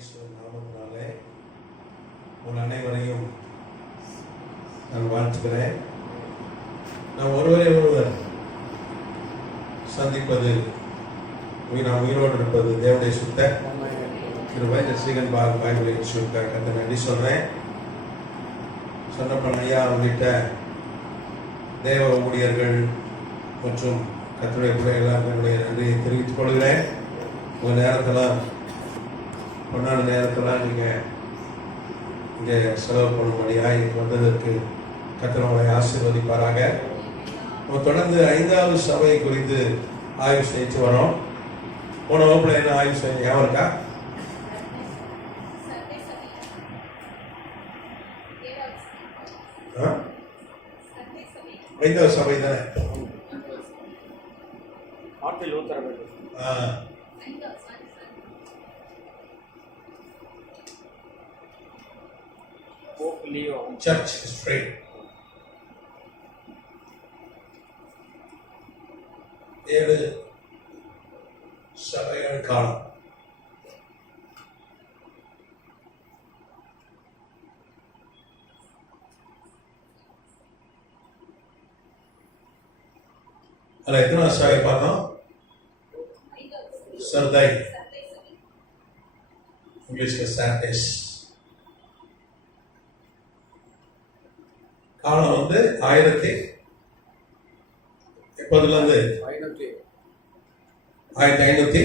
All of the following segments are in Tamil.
இயேசுவின் நாமத்தினாலே உங்கள் அனைவரையும் நான் வாழ்த்துகிறேன். நாம் ஒருவர் சந்திப்பதில் நாம் உயிரோடு இருப்பது தேவனுடைய சுத்த கிருபை. ஸ்ரீகன் பைபிளை கத்த நன்றி சொல்றேன். சொன்னப்பன் ஐயா உள்ளிட்ட தேவ ஊழியர்கள் மற்றும் கத்துடைய பிள்ளைகள் என்னுடைய நன்றியை தெரிவித்துக் கொள்கிறேன். உங்கள் நேரத்தில் பொன்னான நேரத்தில் நீங்கள் இங்கே செலவு பண்ணும்படியாய் வந்ததற்கு கர்த்தர் உங்களை ஆசீர்வதிப்பாராக. நம்ம தொடர்ந்து 5வது சபை குறித்து ஆய்வு செய்து வரோம். போன வகுப்புல என்ன ஆய்வு செய்ய ஞாபகம் இருக்கா? ஐந்தாவது சபை தானே? Church history. ஏழு சபைகள் காலம். அதில் எத்தனை சபை பார்த்தோம்? சர்தை, இங்கிலீஷ்ல சார்டேஸ். காலம் வந்து 1080 1500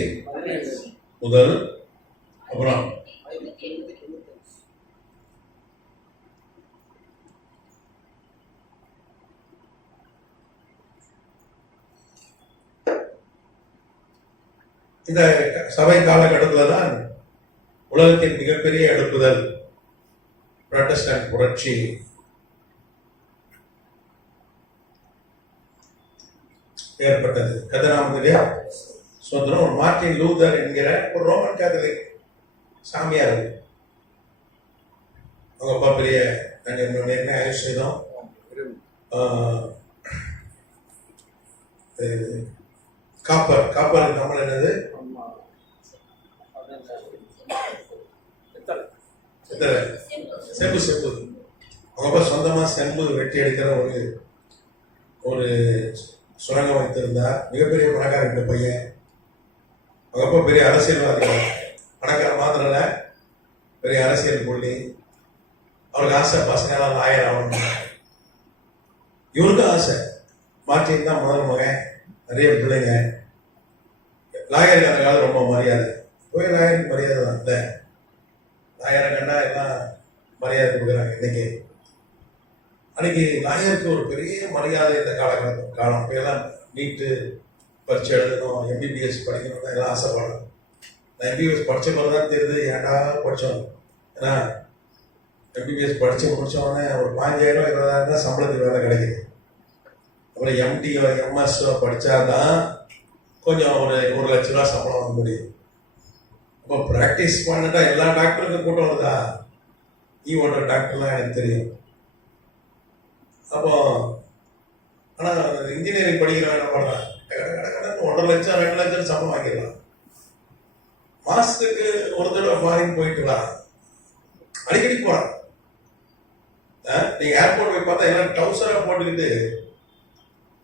முதல் அப்புறம் இந்த சபை காலகட்டத்தில் தான் உலகத்தின் மிகப்பெரிய எழுப்புதல் புராட்டஸ்டன்ட் புரட்சி ஏற்பட்டது. கதராமதிலே சொந்தம் ஒரு மார்ட்டின் லூதர் என்கிற ஒரு ரோமன் கேத்தலிக் சாமியார். அவங்க அப்பா பெரிய என்ன ஆயுஷ் செய்தோம். காப்பர் தமிழ் என்னது? செம்பு. அவங்க அப்பா சொந்தமா செம்பு வெட்டி எடுக்கிற ஒரு சுரங்கம் வைத்திருந்தா. மிகப்பெரிய பணக்காரன் பையன். அவங்க அப்பா பெரிய அரசியல்வாதி. பணக்கார மாத்திரம் இல்ல, பெரிய அரசியல் புள்ளி. அவருக்கு ஆசை பசங்களாம் லாயர் ஆகணும். இவருக்கும் ஆசை. மார்ட்டின் தான் முதல் மகன், நிறைய பிள்ளைங்க. லாயருக்கு அந்த காலம் ரொம்ப மரியாதை. போய் லாயருக்கு மரியாதை தான் இல்லை. லாயரை கண்டா எல்லாம் மரியாதை கொடுக்குறாங்க. இன்னைக்கு அன்னைக்கு லாயருக்கு ஒரு பெரிய மரியாதை இந்த காலம். இப்போ எல்லாம் நீட்டு பரீட்சை எழுதணும், எம்பிபிஎஸ் படிக்கணும் தான் எல்லாம் ஆசைப்படணும். நான் எம்பிபிஎஸ் படித்த பிறகு தான் தெரியுது ஏன்டா படித்தோம். ஏன்னா எம்பிபிஎஸ் படித்து முடித்தோடனே ஒரு 5000 20,000 தான் சம்பளத்துக்கு வேலை கிடைக்குது. அப்புறம் எம்டிஓ எம்எஸ்ஓ படித்தாதான் கொஞ்சம் ஒரு 1 லட்ச ரூபா சம்பளம் வாங்க முடியும். அப்போ ப்ராக்டிஸ் பண்ணிட்டா எல்லா டாக்டருக்கும் கூட்டம் வருதா? ஓட்டுற டாக்டர்லாம் எனக்கு தெரியும். அப்போ ஆனால் இன்ஜினியரிங் படிக்கிறவன் என்ன பண்ணுறான்? 1.5 லட்சம் 2 லட்சம் சம்பளம் வாங்கிடலாம். மாசத்துக்கு ஒரு தடவை ஃபாரின் போயிட்டு வரான். அடிக்கடி போறான். நீங்க ஏர்போர்ட் போய் பார்த்தா எல்லாம் டவுசரா போட்டுக்கிட்டு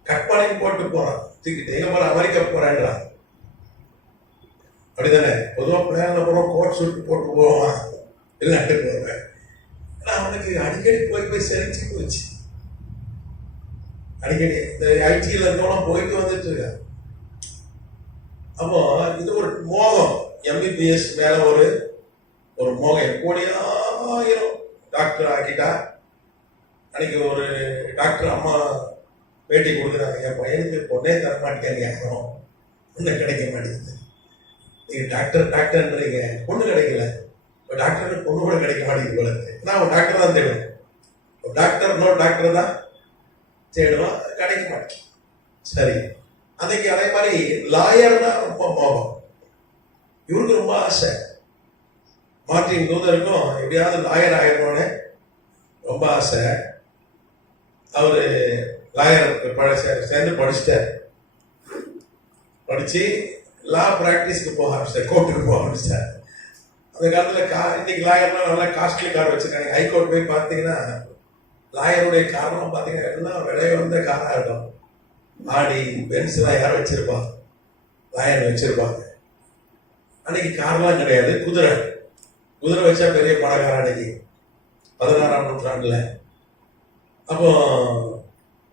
கட் பண்ணி போட்டு போறான். தூக்கிட்டு எங்க போற? அமெரிக்கா போறான்றான். அப்படிதானே? பொதுவாக பிள்ளைங்கள போறோம், கோட் சூட் போட்டு போவான், வெளிநாட்டுக்கு போவேன். ஆனால் அவனுக்கு அடிக்கடி போய் செழிச்சு போச்சு. அடிக்கடி இந்த ஐடியில் இருக்கவங்க போயிட்டு வந்துட்டு இருக்காங்க. அப்போ இது ஒரு மோகம். எம்பிபிஎஸ் மேல ஒரு மோகம். கோடியாயிரம் டாக்டர் ஆக்கிட்டா. அன்னைக்கு ஒரு டாக்டர் அம்மா பேட்டி கொடுக்குறாங்க. என் பையனுக்கு பொண்ணே தர மாட்டேங்க, ஒன்றும் கிடைக்க மாட்டேங்குது. நீங்க டாக்டர்ன்றீங்க, பொண்ணு கிடைக்கல. இப்போ டாக்டர் பொண்ணு கூட கிடைக்க மாட்டேங்குது போல இருக்கு. நான் ஒரு டாக்டர் தான் தேடுவேன். ஒரு டாக்டர் இன்னொரு டாக்டர் தான் தேடுவான், கிடைக்க மாட்டேன். சரி, அன்னைக்கு அதே மாதிரி லாயர் தான் ரொம்ப மோகம். இவருக்கு ரொம்ப ஆசை. மார்ட்டின் லூதருக்கும் எப்படியாவது லாயர் ஆயிடணும்னு ரொம்ப ஆசை. அவரு லாயர் சேர்ந்து படிச்சுட்டார். படிச்சு லா பிராக்டிஸ்க்கு போக ஆரம்பிச்சார், கோர்ட்டுக்கு போக ஆரம்பிச்சார். அந்த காலத்துல இன்னைக்கு லாயர்லாம் நல்லா காஸ்ட்லி கார் வச்சிருக்காங்க. ஹைகோர்ட் போய் பார்த்தீங்கன்னா லாயருடைய காரணம் பார்த்தீங்கன்னா எல்லாம் விலை வந்த காராக இருக்கும். ஆடி பென்ஸ்லாம் யாரும் வச்சிருப்பாங்க, லாயர் வச்சிருப்பாங்க. அன்னைக்கு கார்லாம் கிடையாது, குதிரை வச்சா பெரிய பணக்காரன் அன்னைக்கு 16ஆம் நூற்றாண்டுல. அப்போ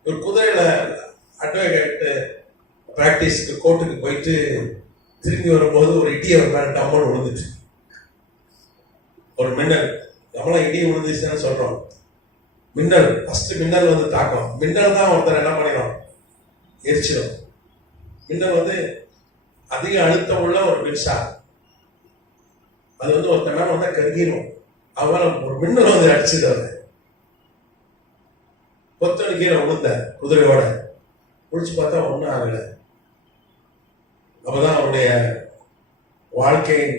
ஒரு குதிரையில அட்வொகேட் பிராக்டிஸ்க்கு கோர்ட்டுக்கு போயிட்டு திரும்பி வரும்போது ஒரு இடியை ஒரு மேல டம்மன் விழுந்துச்சு. ஒரு மின்னல், நம்மளாம் இடி விழுந்துச்சுன்னு சொல்றோம். மின்னல், ஃபர்ஸ்ட் மின்னல் வந்து தாக்கம். மின்னல் தான் ஒருத்தர் என்ன பண்ணிடும், எரிச்சிடும். மின்னல் வந்து அதிக அழுத்தம் உள்ள ஒரு மின்சாரம். அது வந்து ஒருத்தர் மேல வந்தா கருகிடும். அவனால ஒரு மின்னல் வந்து அடிச்சுட்டு கொத்தனு கீழே விழுந்த குதிரையோட குடிச்சு பார்த்தா ஒன்றும் ஆகல. அப்பதான் அவருடைய வாழ்க்கையின்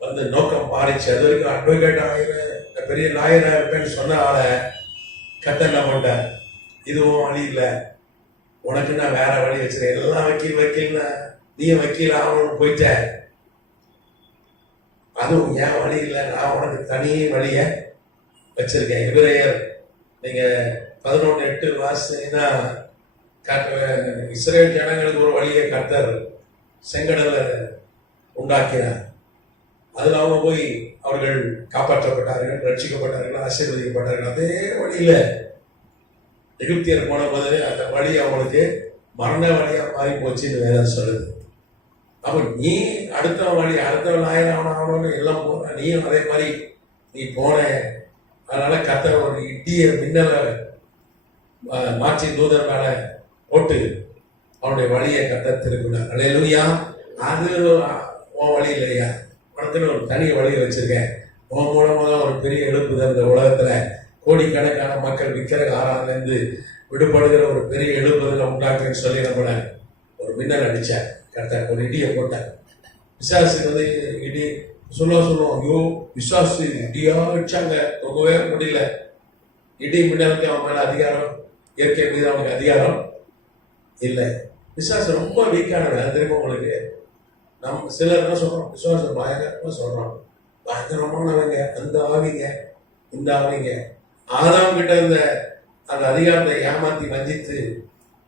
வந்து நோக்கம் மாறிச்சு. அது வரைக்கும் அட்வொகேட் ஆகிற பெரிய லாயரா இருப்பேன்னு சொன்ன ஆளை கத்த என்ன பண்ண, இதுவும் வழி இல்லை, உனக்கு நான் வேற வழி வச்சிருக்கேன், எல்லாம் வக்கீல்னா நீயும் வக்கீல் ஆகணும்னு போயிட்ட, அதுவும் ஏன் வழி இல்லை, நான் உனக்கு தனி வழிய வச்சிருக்கேன். எபிரேயர் நீங்க 11:8 வாசிங்கன்னா இஸ்ரேல் ஜனங்களுக்கு ஒரு வழியை கர்த்தர் செங்கடலை உண்டாக்கினார். அதுல அவங்க போய் அவர்கள் காப்பாற்றப்பட்டார்கள், ரட்சிக்கப்பட்டார்கள், ஆசீர்வதிக்கப்பட்டார்கள். அதே வழியில எகிப்தியர் போன போது அந்த வழி அவங்களுக்கு மரண வழியா மாறி போச்சுன்னு வேற சொல்லுது. அப்ப நீ அடுத்த வழி, அடுத்த ஆகணும்னு எல்லாம் போன, நீயும் அதே மாதிரி நீ போன. அதனால கர்த்தர் ஒரு இடிய மின்னலை மாற்றி தூதர் மேல போட்டு அவனுடைய வழியை கர்த்தர் திருப்பினார். அல்லேலூயா. அது உன் வழி இல்லையா, உனக்குன்னு ஒரு தனி வழியை வச்சிருக்கேன். உன் மூலமா தான் ஒரு பெரிய எழுப்புதல் இந்த உலகத்துல கோடிக்கணக்கான மக்கள் விக்கிரக ஆராதனையிலிருந்து விடுபடுகிற ஒரு பெரிய எழுப்புதல் உண்டாக்குன்னு சொல்லி நம்மள ஒரு மின்னல் அடிச்சார் கர்த்தர், ஒரு இடியை போட்டார். விசாசுக்கு வந்து இடி சொல்லுவோம், ஐயோ விசாசு இடியா வச்சாங்க, ரொம்பவே முடியல. இடி மின்னலுக்கு அவன் மேல அதிகாரம், இயற்கை மீது அவனுக்கு அதிகாரம் இல்லை. விசுவாசம் ரொம்ப வீக்கானது. அது தெரியுமா உங்களுக்கு? நம்ம சிலர் என்ன சொல்றோம், விசுவாசம் பயங்கரமா சொல்றோம், பயங்கரமானவங்க, அந்த ஆவிங்க இந்த ஆவிங்க. ஆதாம் கிட்ட இருந்த அந்த அதிகாரத்தை ஏமாத்தி வஞ்சித்து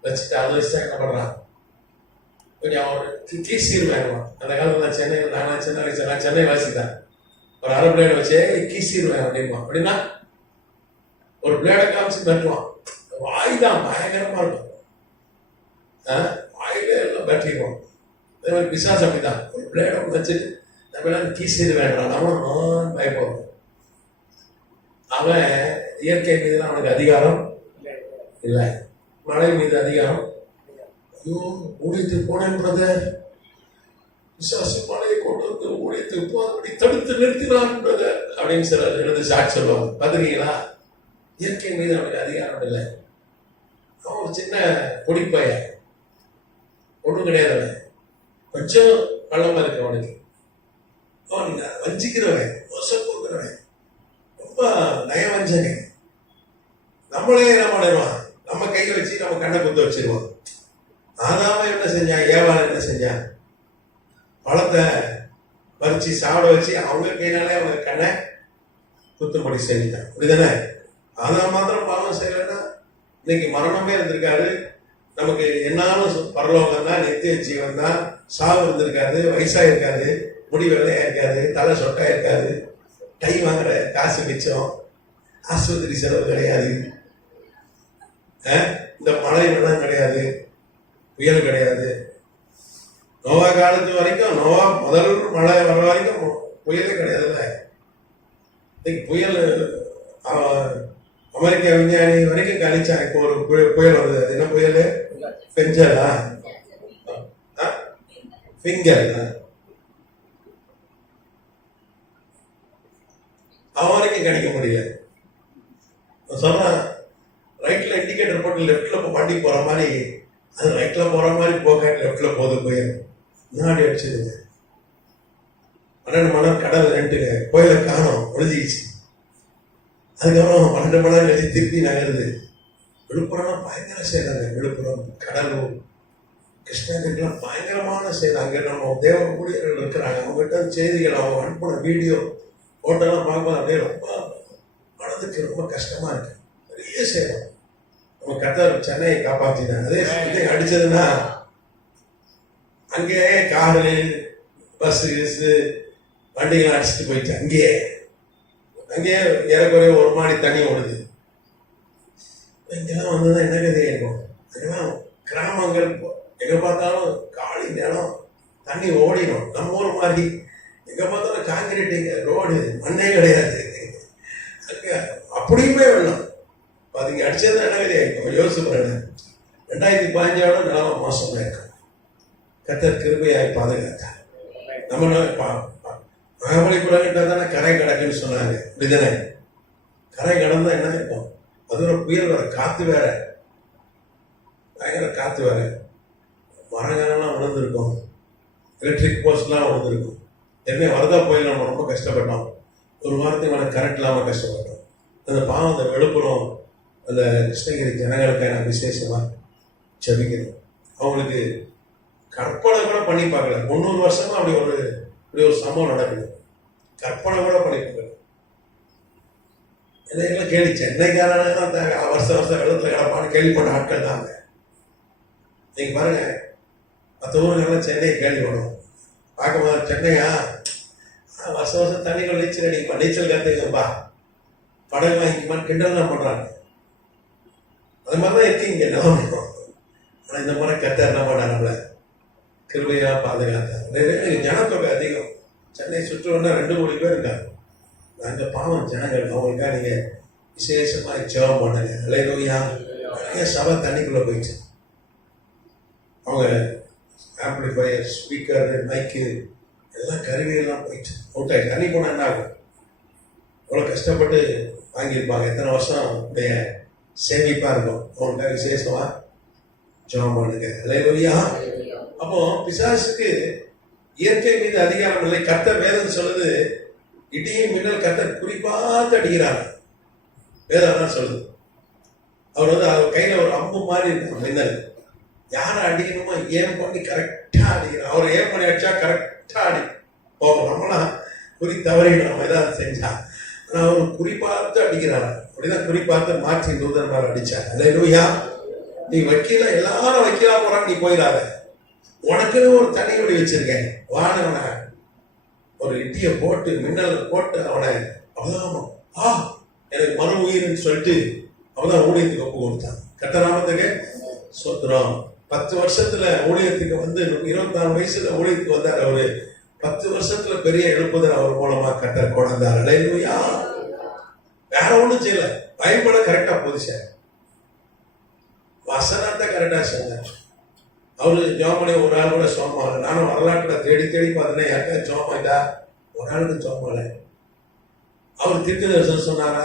வச்சுட்டு அதை வச்சுதான் என்ன பண்றான், கொஞ்சம் ஒரு கீசீர் வேணுமா. அந்த காலத்துல சென்னையில் நான் சென்னை வாசிதான், ஒரு அரை பிளேடை வச்சே கீசீர் வேணும் அப்படிமா. அப்படின்னா ஒரு பிளேடை காமிச்சு தட்டுவான். வாய் தான் பயங்கரமா இருக்கும், வாயில எல்லாம் பற்றிடுவோம். அதே மாதிரி பிசாசு அப்படிதான், ஒரு பிளேடை வச்சுட்டு நம்ம எல்லாம் கீசீர் வேண்டாம், அவன் பயப்படுவான். அவன் இயற்கை மீது அவனுக்கு அதிகாரம் இல்லை, மழை மீது அதிகாரம். ஐயோ ஊழியத்துக்கு போனேன் பிரதர், விசுவாசி மழையை கொண்டு வந்து ஊழியத்துக்கு போதபடி தடுத்து நிறுத்தினான் பிரதர் அப்படின்னு சிலர் எழுந்து சாட்சி சொல்லுவாங்க. பார்த்துருக்கீங்களா? இயற்கை மீது அவனுக்கு அதிகாரம் இல்லை. அவன் ஒரு சின்ன பொடிப்பைய, ஒன்றும் கிடையாது, கொஞ்சம் பள்ளமா இருக்கு அவனுக்கு. அவன் வஞ்சிக்கிறவன், மோசம் போக்குறவன், ரொம்ப நயவஞ்சனை. நம்மளே என்ன பண்ணிடுவான், நம்ம கையை வச்சு நம்ம கண்ணை குத்த வச்சிருவான். ஆதாம என்ன செஞ்சான், ஏவாள் என்ன செஞ்சான், பழத்தை பறிச்சு சாப்பிட வச்சு அவங்க கையினாலே அவங்க கண்ணை குத்தும்படி செஞ்சுட்டான். அப்படிதானே? ஆதாம் மாத்திரம் பாவம் செய்யலைன்னா இன்னைக்கு மரணமே இருந்திருக்காரு. நமக்கு என்னாலும் பரலோகம் தான், நித்திய ஜீவன் தான், சாவு இருந்திருக்காது, வயசா இருக்காது, முடி வெள்ளையா இருக்காது, தலை சொட்டா இருக்காது, டை வாங்குற காசு மிச்சம், ஆஸ்பத்திரி செலவு கிடையாது, இந்த மழை வெள்ளம் கிடையாது, புயல் கிடையாது. நோவா காலத்து வரைக்கும், நோவா முதல் மழை வர வரைக்கும் புயலே கிடையாதுல்ல. இன்னைக்கு புயல் அமெரிக்க விஞ்ஞானி வரைக்கும் கழிச்சான். இப்போ ஒரு புயல் வருது, அது என்ன புயல்? பெஞ்சலா ஃபிங்கர். அவன் வரைக்கும் கிடைக்க முடியல. சொல்றான், ரைட்ல இண்டிகேட்டர் போட்டு லெப்ட்ல வண்டி போற மாதிரி, அது ரைட்ல போற மாதிரி போக லெப்ட்ல போகுது புயல். முன்னாடி அடிச்சதுங்க 12 மணி நேரம் கடல் ரெண்டுங்க, புயலை காணோம், ஒழிஞ்சிச்சு. அதுக்கப்புறம் 12 மணி நேரம் கழிச்சு திருப்பி நகருது. விழுப்புரம் பயங்கர சேதங்க. விழுப்புரம், கடலூர், கிருஷ்ணகிரிலாம் பயங்கரமான செய்தி. அங்கே நம்ம தேவ ஊழியர்கள் இருக்கிறாங்க. அவங்ககிட்ட செய்திகள், அவங்க அனுப்பின வீடியோ ஃபோட்டோலாம் பார்க்கும்போது அப்படியே ரொம்ப மனதுக்கு ரொம்ப கஷ்டமா இருக்கு. பெரிய சேதம். நம்ம கர்த்தர் சென்னையை காப்பாற்றினாங்க. அதே சமயத்தை அடிச்சதுன்னா அங்கேயே காரு பஸ்ஸு கிஸ்ஸு வண்டிகளை அடிச்சுட்டு போயிட்டு அங்கேயே ஏறக்குறைய ஒரு மாடி தண்ணி ஓடுது. இங்கெல்லாம் வந்ததுதான் என்ன கதையா இருக்கும். அங்கெல்லாம் கிராமங்கள் எங்க பார்த்தாலும் காலி நிலம், தண்ணி ஓடிடும். நம்ம ஊர் மாதிரி எங்க பார்த்தாலும் காங்கிரீட் ரோடு, மண்ணே கிடையாது. அங்க அப்படியுமே வெள்ளம். அதுங்க அடிச்சது என்ன கதையா இருக்கும். யோசிச்சு பாருங்க. 2015 நிலம மோசமா இருக்கும். கர்த்தர் கிருபையாய் பாதுகாத்தார். நம்ம மகாபலிபுரம் கிட்ட தானே கரை கிடக்குன்னு சொன்னாங்க. அப்படிதானே? கரை கடந்தா என்ன இருக்கும்? அது ஒரு புயல் வேற, காத்து வேற, பயங்கர காத்து வேற, மரங்கள்லாம் விழுந்திருக்கும், எலக்ட்ரிக் போஸ்ட்லாம் விழுந்திருக்கும். என்ன வரதா புயல் நம்ம ரொம்ப கஷ்டப்பட்டோம். ஒரு வாரத்துக்கு மேலே கரண்ட் இல்லாமல் கஷ்டப்பட்டோம். அந்த பாவம், அந்த விழுப்புரம், அந்த கிருஷ்ணகிரி ஜனங்களுக்காக நான் விசேஷமாக ஜெபிக்கிறேன். அவங்களுக்கு கற்பனை கூட பண்ணி பார்க்கல. 300 வருஷமா அப்படி ஒரு சம்பவம் நடக்குது. கற்பனை கூட பண்ணி பார்க்கல. இதெல்லாம் கேள்வி சென்னைக்காரனே தான் வருஷம் வெள்ளத்தில் கிடப்பான்னு கேள்விப்பட்ட ஆட்கள் தாங்க. நீங்க பாருங்க, மற்ற ஊருங்கெல்லாம் சென்னையை கேள்விப்படும். பார்க்கும்போது சென்னையா வருஷம் தண்ணிக்குள்ள நீச்சல் அடிக்குமா, நீச்சல் கற்றுக்குப்பா, படகு வாங்கிக்குமான்னு கிண்டல் தான் பண்றாங்க. அது மாதிரிதான் இருக்கீங்க நிலைமை. ஆனால் இந்த மாதிரி கர்த்தர் என்ன பண்ணார், நம்மள கிருபையா பாதுகாத்தார். ஜனத்தொகை அதிகம். சென்னை சுற்றுவா 2 கோடி பேர் இருக்காங்க. அந்த பாவம் ஜனங்கள், அவங்களுக்காக நீங்க விசேஷமா ஜெபம் பண்ணுங்க. அல்லேலூயா. நிறைய சபை தண்ணிக்குள்ள போயிடுச்சு. அவங்க ஆம்பிளிஃபயர், ஸ்பீக்கர், மைக்கு எல்லாம் கருவியெல்லாம் போயிடுச்சு. அவுட்டாயி தண்ணி போனால் என்ன ஆகும்? அவ்வளோ கஷ்டப்பட்டு வாங்கியிருப்பாங்க. எத்தனை வருஷம் உடைய சேமிப்பா இருக்கும். அவங்களுக்காக விசேஷமா ஜெபம் பண்ணுங்க. அல்லேலூயா. அப்போ பிசாசுக்கு இயற்கை மீது அதிகாரம் இல்லை. கர்த்தர் வேதம் சொல்லுது, இடியும் மின்னல் கர்த்தர் குறிப்பாத்து அடிக்கிறார். வேதம் தான் சொல்லுது. அவர் அவர் கையில ஒரு அம்பு மாதிரி இருக்கும் மின்னல். யாரை அடிக்கணுமோ ஏம் பண்ணி கரெக்டா அடிக்கிறார். அவர் ஏம் பண்ணி அடிச்சா கரெக்டா அடி போகும். நம்மளாம் குறி தவறிடும் நம்ம ஏதாவது செஞ்சா. ஆனா அவர் குறிப்பாத்து அடிக்கிறார். அப்படிதான் குறிப்பாத்து மாற்றி தூதன் மேல அடிச்சார். அல்லேலூயா. நீ வக்கீல, எல்லாரும் வக்கீலா போறாங்க, நீ போயிடாத. உனக்குன்னு ஒரு தனி வழி வச்சிருக்கேன். வானவனை ஒரு இட்டியை போட்டு, மின்னல் போட்டு அவனை அவதான் எனக்கு மறு உயிர்னு சொல்லிட்டு அவதான் ஊழியத்துக்கு ஒப்பு கொடுத்தான். கர்த்தராமத்துக்கு சொத்துறோம். 10 வருஷத்துல ஊழியத்துக்கு வந்து 24 வயசுல ஊழியத்துக்கு வந்தார். அவரு 10 வருஷத்துல பெரிய எழுப்புதல் அவர் மூலமா கர்த்தர் கொண்டார். அல்லேலூயா. வேற ஒண்ணும் செய்யல. பைபிள கரெக்டா போதிச்சார், வசனத்தை கரெக்டா சொன்னார். அவரு ஜோமனை ஒரு ஆள் கூட சோமால. நானும் வரலாற்றுல தேடி பார்த்தேன், யாருக்கா சோமாயிட்டா? ஒரு ஆளுக்கு சோமால. அவர் தீர்க்க தரிசனம் சொன்னாரா?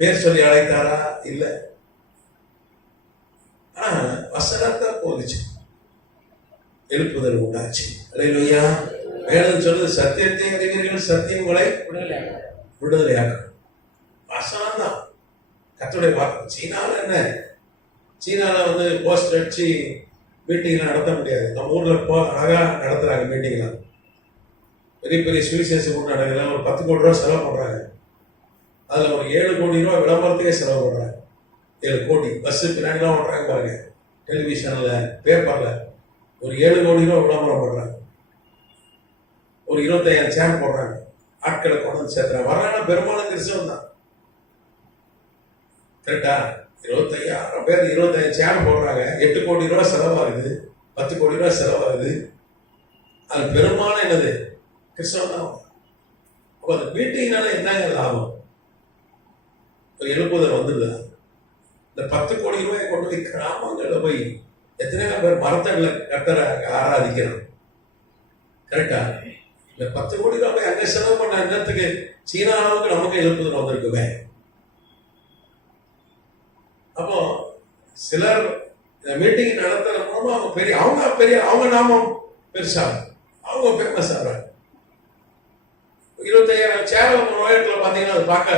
பேர் சொல்லி அழைத்தாரா? இல்ல. ஆனா வசனத்தை போதிச்சு எழுப்புதல் உண்டாச்சு. அல்லேலூயா. வேதம் சொல்லுது, சத்தியத்தை அறிவீர்கள், சத்தியம் உங்களை விடுதலையாக்கும். வசனம் தான் கர்த்தருடைய வாக்கு. சீனால என்ன? சீனால வந்து போஸ்ட் அடிச்சு மீட்டிங்லாம் நடத்த முடியாது. நம்ம ஊர்ல அழகா நடத்துறாங்க மீட்டிங்லாம். பெரிய பெரிய சுவிசேஷ கூட நடக்கல. ஒரு 10 கோடி ரூபா செலவு பண்றாங்க. அதுல ஒரு 7 கோடி ரூபா விளம்பரத்துக்கே செலவு பண்றாங்க. 7 கோடி. பஸ் பின்னாடிலாம் ஓடுறாங்க பாருங்க, டெலிவிஷன்ல, பேப்பர்ல ஒரு 7 கோடி ரூபா விளம்பரம் பண்றாங்க. ஒரு 25,000 சேர் போடுறாங்க. ஆட்களை கொண்டு வந்து சேர்த்துறாங்க. வர்றாங்கன்னா பெரும்பாலும் கிறிஸ்தவம் தான். கரெக்டா? 25,000 பேர் 25 சேர் போடுறாங்க. 8 கோடி ரூபாய் செலவாகுது, 10 கோடி ரூபாய் செலவாகுது. அது பெரும்பாலும் என்னது? கிறிஸ்தவம் தான். அப்ப அந்த மீட்டிங்னால என்ன லாபம்? ஒரு எழுப்புதல் வந்துடுதா? இந்த 10 கோடி ரூபாய் கொண்டு போய் கிராமங்கள்ல போய் எத்தனை பேர் மரத்தங்களை கர்த்தரை ஆராதிக்கிறான். கரெக்டா? இந்த 10 கோடி ரூபாய் அங்க செலவு பண்ண என்னத்துக்கு? சீனா அளவுக்கு நமக்கு எழுப்புதல் வந்திருக்குமே. அப்போ சிலர் இந்த மீட்டிங் நடத்துற மூலமா அவங்க நாமம் பெருசாகும், அவங்க ஃபேமஸ் ஆகிறாங்க. 25,000 சேர் உலகத்துல பாத்தீங்கன்னா அது பார்க்க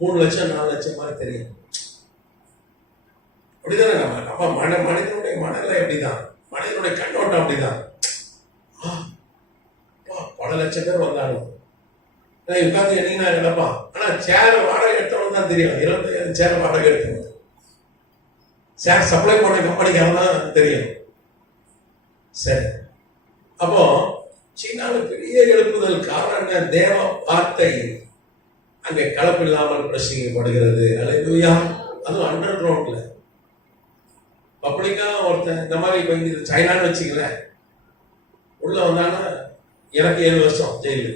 3 லட்சம் 4 லட்சம் மாதிரி தெரியும். அப்படிதானே நம்ம மனிதனுடைய மனநிலை அப்படிதான், மனிதனுடைய கண்ணோட்டம் அப்படிதான். பல லட்சம் பேர் வந்தாலும் உட்காந்து என்னீங்கன்னா கிடப்பான். ஆனா சேர் வாடகை எடுத்தவன் தான் தெரியும், 25 சேர் வாடகை எடுத்தவன், சேர் சப்ளை பண்ண கம்பெனிக்காரன் தான் தெரியும். சரி, அப்போ சீனாவில் பெரிய எழுப்புதல் காரணம் தேவ வார்த்தை அங்கே கலப்பில்லாமல் பிரசங்கிக்கப்படுகிறது. அல்லேலூயா. அதுவும் அண்டர் கிரவுண்ட்ல பப்ளிக்கா ஒருத்தன் இந்த மாதிரி இப்போ சைனான்னு வச்சுக்கிறேன், உள்ள வந்தானா எனக்கு 7 வருஷம் ஜெயிலு,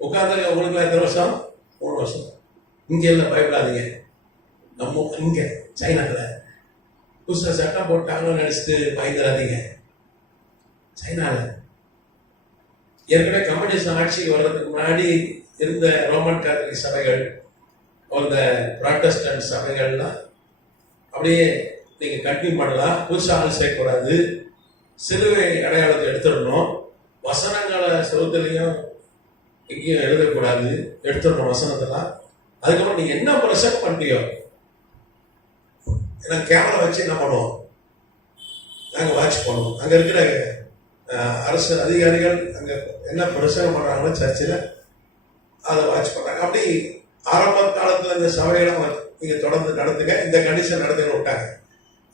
உட்காந்து உங்களுக்கு எத்தனை வருஷம்? 3 வருஷம். இங்க இல்லை, பயப்படாதீங்க. நம்ம இங்க சைனாவில் புதுசாக சட்டம் போட்டாங்கன்னு நினைச்சிட்டு பயந்துடாதீங்க. சைனாவில் ஏற்கனவே கம்யூனிஸ்ட் ஆட்சிக்கு வர்றதுக்கு முன்னாடி இருந்த ரோமன் கேத்தலிக் சபைகள், அந்த புராட்டஸ்டன்ட் சபைகள்லாம் அப்படியே நீங்க கண்டினியூ பண்ணலாம். புதுசாக ஆள் சேர்க்கக்கூடாது, சிலுவை அடையாளத்தை எடுத்துடணும், வசனங்களை செலுத்தலையும் எங்கேயும் எழுதக்கூடாது, எடுத்துடணும் வசனத்தெல்லாம். அதுக்கப்புறம் நீங்க என்ன பிரசங்கம் பண்றியோ, ஏன்னா கேமரா வச்சு என்ன பண்ணுவோம், நாங்கள் வாட்ச் பண்ணுவோம். அங்கே இருக்கிற அரசு அதிகாரிகள் அங்கே என்ன பிரசங்கம் பண்ணுறாங்களோ சர்ச்சில் அதை வாட்ச் பண்ணுறாங்க. அப்படி ஆரம்ப காலத்தில் இந்த சபையெல்லாம் நீங்கள் தொடர்ந்து நடத்துங்க, இந்த கண்டிஷன் நடத்துன்னு விட்டாங்க.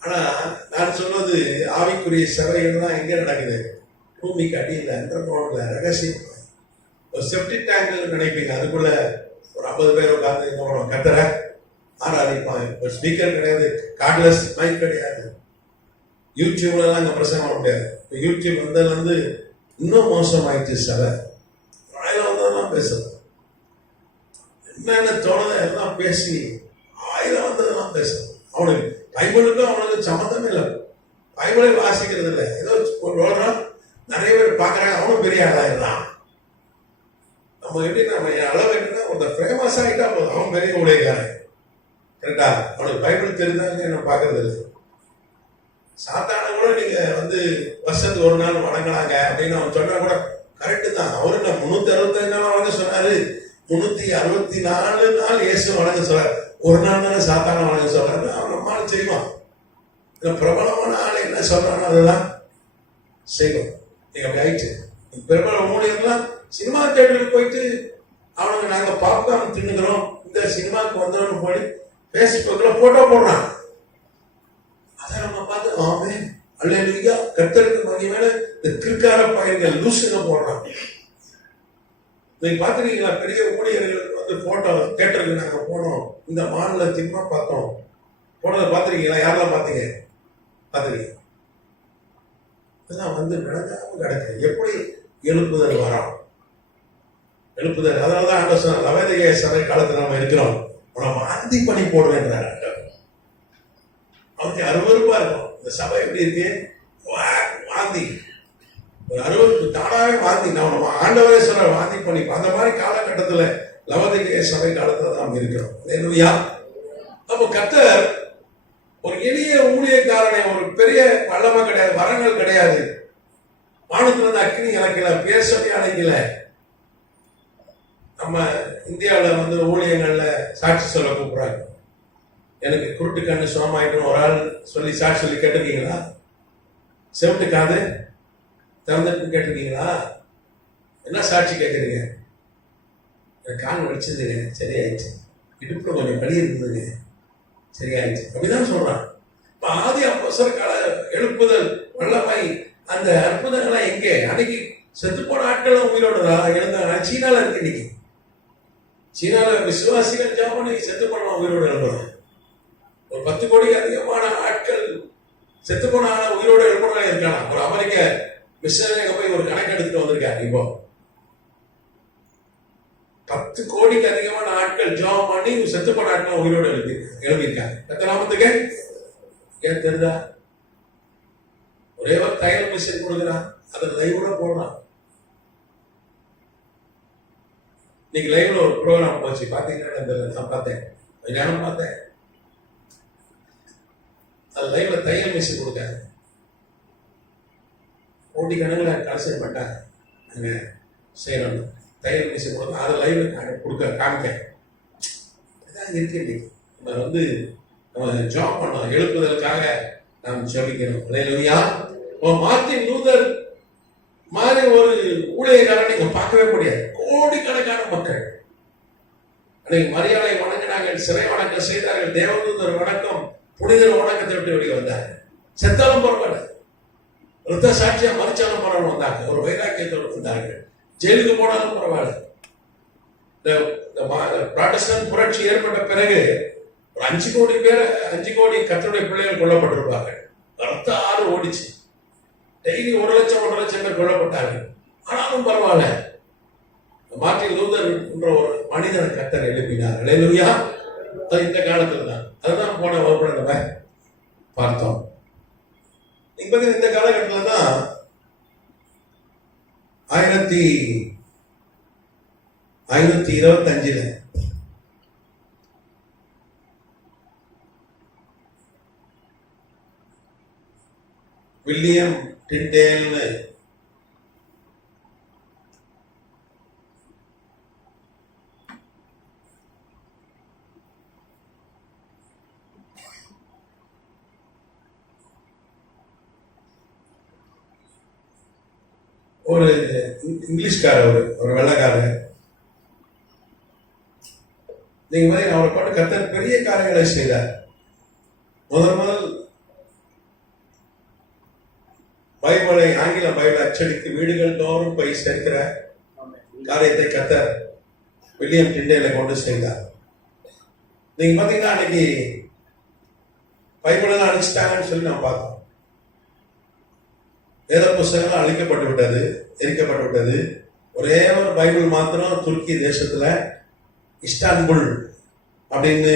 ஆனால் நான் சொல்வது ஆவிக்குரிய சபைகள் தான் எங்கே நடக்குது? பூமிக்கு அடியில், அண்டர் கிரவுண்டில், ரகசியம். ஒரு செப்டி டேங்க் நினைப்பீங்க, அதுக்குள்ள ஒரு 50 பேர் உட்காந்து என்ன பண்ணுவோம், கத்துற ஆராதிப்பாங்க. ஒரு ஸ்பீக்கர் கிடையாது, கார்ட்லெஸ் மைக் கிடையாது, யூடியூப்ல தான் அங்கே பிரசங்கம் பண்ண முடியாது. இப்போ யூடியூப் வந்ததுலேருந்து இன்னும் மோசமாயிடுச்சு. சபை ஆயிரம் தான் பேசுறது, என்னென்ன தோணுதோ எல்லாம் பேசி 1000 வந்ததெல்லாம் பேசுறது. அவனுக்கு பைபிளுக்கும் அவனுக்கு சம்மந்தமே இல்லை, பைபிளை வாசிக்கிறது இல்லை, ஏதோ ஓடுறான், நிறைய பேர் பார்க்குறாங்க, அவனும் பெரிய ஆளாயிடலாம். நம்ம எப்படி நம்ம அளவு என்னன்னா ஒருத்தர் ஃபேமஸ் ஆகிட்டா போதும், அவன் பெரிய ஊழியக்காரன். கரெக்டா? அவனுக்கு பைபிள் தெரிந்தாங்க என்ன பார்க்கறது இல்லை. சாத்தான கூட நீங்க வருஷத்துக்கு ஒரு நாள் வணங்கினாங்க அப்படின்னு அவன் சொன்னா கூட கரெக்டு தான். அவரு 365 நாள் வணங்க சொன்னாரு, 364 நாள் இயேசு வணங்க சொல்றாரு, ஒரு நாள் தானே சாத்தான வணங்க சொல்றாரு. அவன் நம்மளால செய்வான். பிரபலமான ஆள் என்ன சொல்றானோ அதுதான் செய்வோம். நீங்க ஆயிடுச்சு. பிரபல ஊழியர்லாம் சினிமா தியேட்டருக்கு போயிட்டு அவனுக்கு நாங்க பாப்கார்ன் தின்னுக்கிறோம், இந்த சினிமாவுக்கு வந்தோம்னு போய் பேஸ்புக்ல போட்டோ போடுறான். அதை நம்ம பார்த்து ஆமே அல்லேலூயா கர்த்தருக்கு மகிமையில இந்த கிற்கார பையன்கள் லூசுன்னு போடுறான். நீங்க பாத்துருக்கீங்களா? பெரிய ஊழியர்கள் போட்டோ தியேட்டருக்கு நாங்க போனோம், இந்த மாநில சினிமா பார்த்தோம், போனதை பாத்துருக்கீங்களா? யாரெல்லாம் பாத்தீங்க? பாத்துருக்கீங்க? இதெல்லாம் நடக்காம கிடக்கு. எப்படி எழுப்புதல் வரோம்? எழுப்புதல். அதனாலதான் ஆண்டவர் சொன்னார், லவோதிகேய சபை காலத்துல நம்ம இருக்கிறோம், நம்ம வாந்தி பண்ணி போடுவேன்றார். அவருக்கு அருவருப்பா இருக்கும். இந்த சபை எப்படி இருக்கு? வாந்தி, ஒரு அருவருப்பு, தானாவே வாந்தி. நம்ம ஆண்டவரே சொல்ற வாந்தி பண்ணி. அந்த மாதிரி காலகட்டத்துல லவோதிகேய சபை காலத்துல நாம் இருக்கிறோம். அல்லேலூயா. அப்போ கர்த்தர் ஒரு எளிய ஊழியக்காரனை, ஒரு பெரிய வல்லமை கிடையாது, வரங்கள் கிடையாது, வானத்துல இருந்து அக்னி இறக்கல, பேசவே அழைக்கல. நம்ம இந்தியாவில் ஊழியங்கள்ல சாட்சி சொல்ல கூப்பிடுறாங்க. எனக்கு குருட்டு கண்ணு சுகமாயிட்டு ஒரு ஆள் சொல்லி சாட்சி சொல்லி கேட்டிருக்கீங்களா? செவிட்டு காது திறந்துட்டு கேட்டிருக்கீங்களா? என்ன சாட்சி கேட்குறீங்க? எனக்கு கால் வலிச்சதுங்க, சரியாயிடுச்சு, இடுப்புல கொஞ்சம் வலி இருந்ததுங்க, சரியாயிடுச்சு, அப்படிதான் சொல்றான். இப்ப ஆதி அப்போஸ்தலர் கால எழுப்புதல் வல்லமை, அந்த அற்புதங்கள்லாம் எங்கே? அன்னைக்கு செத்து போன ஆட்கள் உயிரோட எழுந்தாங்க. சீனால இருக்கு. இன்னைக்கு சீனால விசுவாசிகள் ஜாமனை செத்து போன உயிரோடு எழுப்புறாங்க. ஒரு 10 கோடிக்கு அதிகமான ஆட்கள் செத்து போன உயிரோடு எழுப்புறவங்க இருக்காங்க. ஒரு அமெரிக்க மிஷனரி போய் ஒரு கணக்கு எடுத்துட்டு வந்திருக்காரு. இப்போ 10 கோடிக்கு அதிகமான ஆட்கள் ஜாப் பண்ணி செத்து போன ஆட்கள் உயிரோடு எழுப்பியிருக்காங்க. எத்தனை நாமத்துக்கு ஏன் தெரியுதா? ஒரே ஒரு தையல் மிஷின் கொடுக்குறான், அதை லைவ்ல போடுறான். இன்னைக்கு லைவ்ல ஒரு ப்ரோக்ராம் போச்சு, பாத்தீங்கன்னா நான் பார்த்தேன், நானும் பார்த்தேன். அது லைவ்ல தையல் மிஷின் கொடுக்காங்க, கோடி கணக்கில் கலெக்ஷன் பண்ணிட்டாங்க. அங்கே செய்யணும் தையல் மிஷின் கொடுக்க, அதை லைவ்ல கொடுக்க காமிக்க. இதான் இருக்கு. இன்னைக்கு நம்ம நம்ம ஜாப் பண்ணோம், எழுப்புதலுக்காக நாம் ஜெபிக்கணும். அல்லேலூயா. மார்ட்டின் லூதர் மாதிரி ஒரு ஊழியக்காரன் நீங்க பார்க்கவே முடியாது. கோடிக்கணக்கான மக்கள் அன்னைக்கு மரியாதை வணங்கினார்கள், சிறை வணக்கம் செய்தார்கள், தேவதூதர் வணக்கம், புனிதர் வணக்கத்தை விட்டு வெளியே வந்தாங்க. செத்தாலும் பரவாயில்ல, ரத்த சாட்சியா மறிச்சாலும் பரவாயில்ல வந்தாங்க, ஒரு வைராக்கியத்தோடு வந்தார்கள். ஜெயிலுக்கு போனாலும் பரவாயில்ல. புராட்டஸ்டன்ட் புரட்சி ஏற்பட்ட பிறகு ஒரு 5 கோடி பேர், 5 கோடி கர்த்தருடைய பிள்ளைகள் கொல்லப்பட்டிருப்பாங்க. ரத்த ஆறு ஓடிச்சு. டெய்லி 1 லட்சம் 1.5 லட்சம் பேர் கொல்லப்பட்டார்கள். ஆனாலும் பரவாயில்ல, மார்ட்டின் லூதர் என்ற ஒரு மனிதனை கர்த்தர் எழுப்பினார். அல்லேலூயா. இந்த காலத்துல தான், அதுதான் போன வகுப்புல நம்ம பார்த்தோம். இந்த காலகட்டத்தில் தான் 1525 வில்லியம் டிண்டேல்னு ஒரு இங்கிலீஷ்காரர், ஒரு வெள்ளக்காரர். நீங்க மாதிரி அவரை பாட்டு கர்த்தர் பெரிய காரியங்களை செய்தார். முதல் பைபிளை, ஆங்கில பைபிளை அச்சடித்து வீடுகள் தோறும் போய் சேர்க்கிற காரியத்தை கர்த்தர் வில்லியம் டிண்டேலை கொண்டு செய்தார். நீங்க பாத்தீங்கன்னா அன்னைக்கு பைபிள் எல்லாம் அழிச்சிட்டாங்கன்னு சொல்லி நம்ம பார்த்தோம். வேத புஸ்தகங்கள் அழிக்கப்பட்டு விட்டது, எரிக்கப்பட்டு விட்டது. ஒரே ஒரு பைபிள் மாத்திரம் துருக்கி தேசத்துல இஸ்தான்புல் அப்படின்னு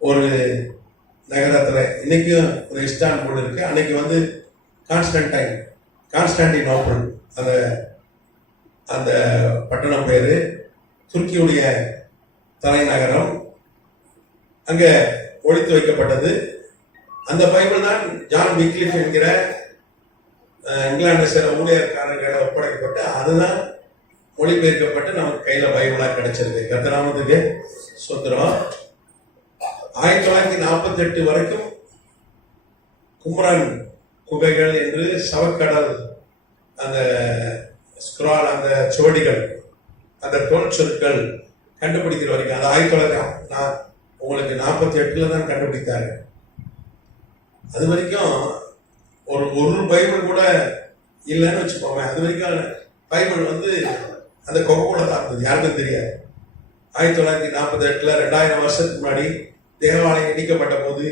ஒரு நகரத்துல இன்னைக்கும் ஒரு இஸ்தான்புல் இருக்கு. அன்னைக்கு கான்ஸ்டான்டினோப்பிள் அந்த அந்த பட்டணம் பேரு, துருக்கியுடைய தலைநகரம். அங்க ஒழித்து வைக்கப்பட்டது. அந்த பைபிள் தான் ஜான் விக்லிஃப் என்கிற இங்கிலாந்து சில ஊழியர்காரர்களை ஒப்படைக்கப்பட்டு அதுதான் மொழிபெயர்க்கப்பட்டு நமக்கு கையில பைபிளா கிடைச்சிருக்கு. கர்த்தராமத்துக்கு ஸ்தோத்திரம். 1948 வரைக்கும் கும்ரான் குகைகள் என்று சவக்கடல் அந்த ஸ்க்ரால், அந்த சுவடிகள், அந்த தோல் சொற்கள் கண்டுபிடிக்கிற வரைக்கும், அது 1948 தான் கண்டுபிடித்தாரு. அது வரைக்கும் ஒரு பைபிள் கூட இல்லைன்னு வச்சுக்கோங்க. அது வரைக்கும் பைபிள் அந்த கொகைக்குள்ள தான் இருந்தது, யாருக்கும் தெரியாது. 1948 2000 வருஷத்துக்கு முன்னாடி தேவாலயம் இடிக்கப்பட்ட போது